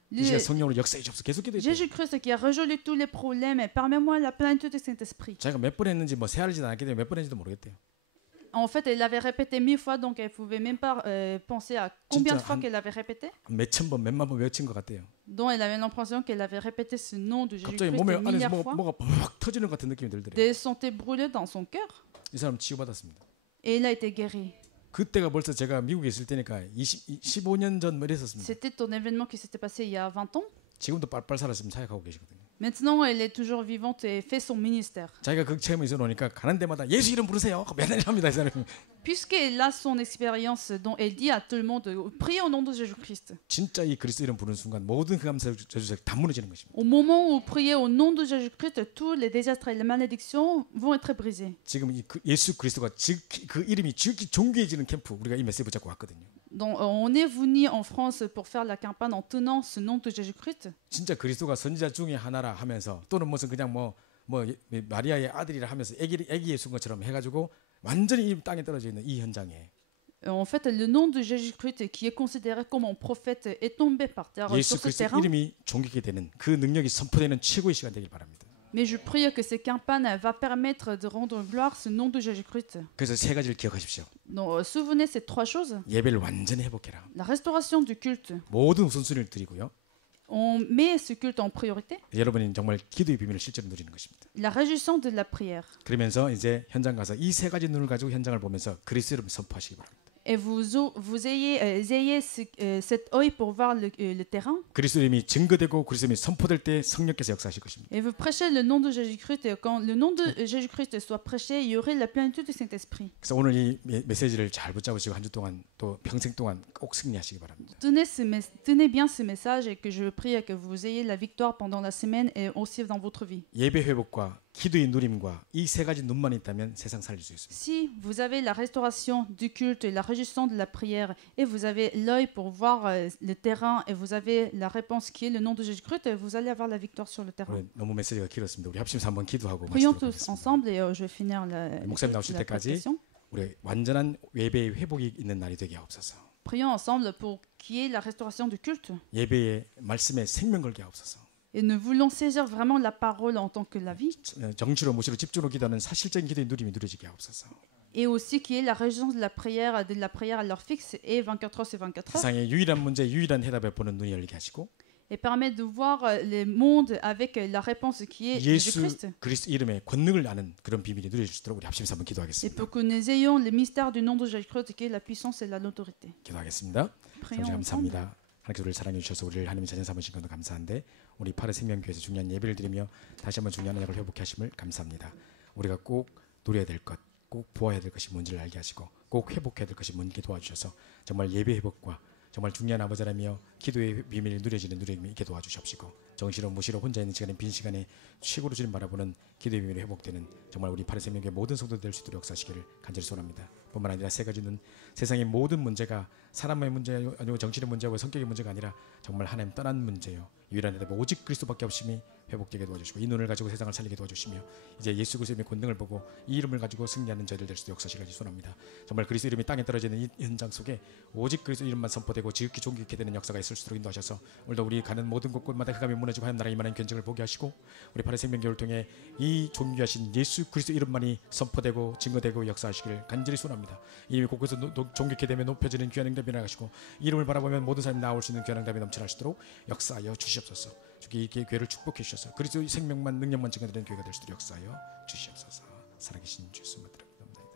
이 시간 Le 성령으로 역사해 주옵소서 계속 기도했대요. Jésus-Christ qui a résolu tous les problèmes et permets-moi la plénitude du Saint-Esprit. 자기가 몇 번 했는지 뭐 세알지도 않았기 때문에 몇 번 했는지도 모르겠대요. En fait, elle l'avait répété 1000 fois, donc elle pouvait même pas penser à combien de 진짜 fois 한- qu'elle avait répété. 몇천 번 몇만 번 외친 것 같대요. Donc elle avait l'impression qu'elle avait répété ce nom de 갑자기 Jésus-Christ 몸에 des 안에서 milliards fois. 뭐가 팍 터지는 것 같은 느낌이 들더래요. Elle sentait brûler dans son cœur 이 사람 치유받았습니다. et elle a été guérie. 그때가 벌써 제가 미국에 있을 때니까 15년 전 이랬었습니다. C'était un événement qui s'était passé il y a 20 ans. 지금도 빨빨 살았으면 사역하고 계시거든요. Maintenant, elle est toujours vivante et fait son ministère. 자기가 그 체험이 있어 놓으니까 가는 데마다 예수 이름 부르세요. 맨날 합니다 이 사람이. Puisqu'elle a son expérience, dont elle dit à tout le monde, priez au nom de Jésus-Christ. 진짜 이 그리스도 이름 부르는 순간 모든 그 감사 저주가 다 무너지는 것입니다. Au moment où priez au nom de Jésus-Christ, tous les désastres et les malédictions vont être brisés. 지금 이 예수 그리스도가 그 이름이 지극히 존귀해지는 캠프 우리가 이 메시지 붙잡고 왔거든요. Donc, on est venu en France pour faire la campagne en tenant ce nom de Jésus-Christ. 진짜 그리스도가 선지자 중에 하나라 하면서 또는 무슨 그냥 뭐 마리아의 아들이라 하면서 애기 예수인 것처럼 해가지고 완전히 이 땅에 떨어져 있는 이 현장에 En fait, le nom de Jésus-Christ, qui est considéré comme un prophète, est tombé par terre 예수 sur ce 그리스도 terrain. 이름이 존귀하게 되는 그 능력이 선포되는 최고의 시간 되길 바랍니다. Mais je prie que cette campagne va permettre de rendre gloire ce nom de Jésus-Christ. 그래서 세 가지를 기억하십시오. Donc, souvenez ces trois choses. 예배를 완전히 회복해라. La restauration du culte. 모든 우선순위를 드리고요. On met ce culte en priorité. 여러분이 정말 기도의 비밀을 실제로 누리는 것입니다. La réjouissance de la prière. 그러면서 이제 현장 가서 이 세 가지 눈을 가지고 현장을 보면서 그리스도 이름을 선포하시기 바랍니다. Et vous ayez cet œil pour voir le terrain. 그리스도 이름이 증거되고 그리스도 이름이 선포될 때 성령께서 역사하실 것입니다. Et vous prêchez le nom de Jésus-Christ. Et quand le nom de Jésus-Christ soit prêché, il y aurait la plénitude du Saint-Esprit. 그래서 오늘 이 메시지를 잘 붙잡으시고 한 주 동안 또 평생 동안 꼭 승리하시기 바랍니다. Tenez bien ce message et que je prie que vous ayez la victoire pendant la semaine et aussi dans votre vie. 예배 회복과 기도의 누림과 이 세 가지 눈만 있다면 세상 살릴 수 있습니다. Si vous avez la restauration du culte et la réjouissance de la prière et vous avez l'œil pour voir le terrain et vous avez la réponse qui est le nom de Jésus-Christ, vous allez avoir la victoire sur le terrain. 오늘 너무 메시지가 길었습니다. 우리 합심해서 한번 기도하고 Prions 마치도록 tous 하겠습니다. ensemble et je vais finir 목사님 나오실 la 때까지 prédication. 우리 완전한 예배의 회복이 있는 날이 되게 하옵소서. Prions ensemble pour qu'il y ait la restauration du culte. 예배의 말씀에 생명 걸게 하옵소서. Et nous voulons saisir vraiment la parole en tant que la vie. 정치로 무시로 집중으로 기도하는 사실적인 기도의 누림이 누려지게 하옵소서. Et aussi qu'il y ait la réjouissance de la prière à l'heure fixe et 24 heures sur 24 heures. 세상의 유일한 문제, 유일한 해답을 보는 눈이 열리게 하시고 Et permet de voir le monde avec la réponse qui est 예수 Jésus-Christ. 그리스도 이름의 권능을 아는 그런 비밀이 누려질 수 있도록 우리 합심해서 한번 Et 기도하겠습니다. pour que nous ayons le mystère du nom de Jésus-Christ qui est la puissance et l'autorité. 기도하겠습니다. Prions 아버지 ensemble. 감사합니다. 하나님께서 우리를 사랑해 주셔서 우리를 하나님의 자녀 삼으신 것도 감사한데 우리 파르 생명교회에서 중요한 예배를 드리며 다시 한번 중요한 언약을 회복해 하심을 감사합니다. 우리가 꼭 누려야 될 것, 꼭 보아야 될 것이 뭔지를 알게 하시고 꼭 회복해야 될 것이 뭔지 도와주셔서 정말 예배 회복과 정말 중요한 아버지라며 기도의 비밀이 누려지는 누림이 있게 도와주시옵시고 정시로 무시로 혼자 있는 시간에 빈 시간에 최고로 주님 바라보는 기도의 비밀이 회복되는 정말 우리 파리 생명의 모든 성도들 될 수 있도록 역사하시기를 간절히 소원합니다. 뿐만 아니라 세 가지는 세상의 모든 문제가 사람의 문제 아니고 정신의 문제고 성격의 문제가 아니라 정말 하나님 떠난 문제요. 유일한 대답은 오직 그리스도밖에 없음이 회복되게 도와주시고 이 눈을 가지고 세상을 살리게 도와주시며 이제 예수 그리스도의 권능을 보고 이 이름을 가지고 승리하는 저희들 될 수 있도록 역사하시기를 소원합니다. 정말 그리스도 이름이 땅에 떨어지는 이 현장 속에 오직 그리스도 이름만 선포되고 지극히 존귀케 되는 역사가 있을 수 있도록 인도하셔서 오늘도 우리 가는 모든 곳곳마다 흑암이 무너지고 하나님 나라의 임하는 견증을 보게 하시고 우리 바른 생명교회를 통해 이 존귀하신 예수 그리스도 이름만이 선포되고 증거되고 역사하시기를 간절히 소원합니다. 이름이 곳곳에서 존귀케 되며 높여지는 귀한 응답이 나가시고 이 이름을 바라보면 모든 사람이 나올 수 있는 귀한 응답이 넘쳐날 수 있도록 역사하여 주시옵소서. 주께 이 교회를 축복해 주셔서 그리스도의 생명만 능력만 증거되는 교회가 될 수 있도록 역사하여 주시옵소서. 살아계신 주 예수님을 드립니다.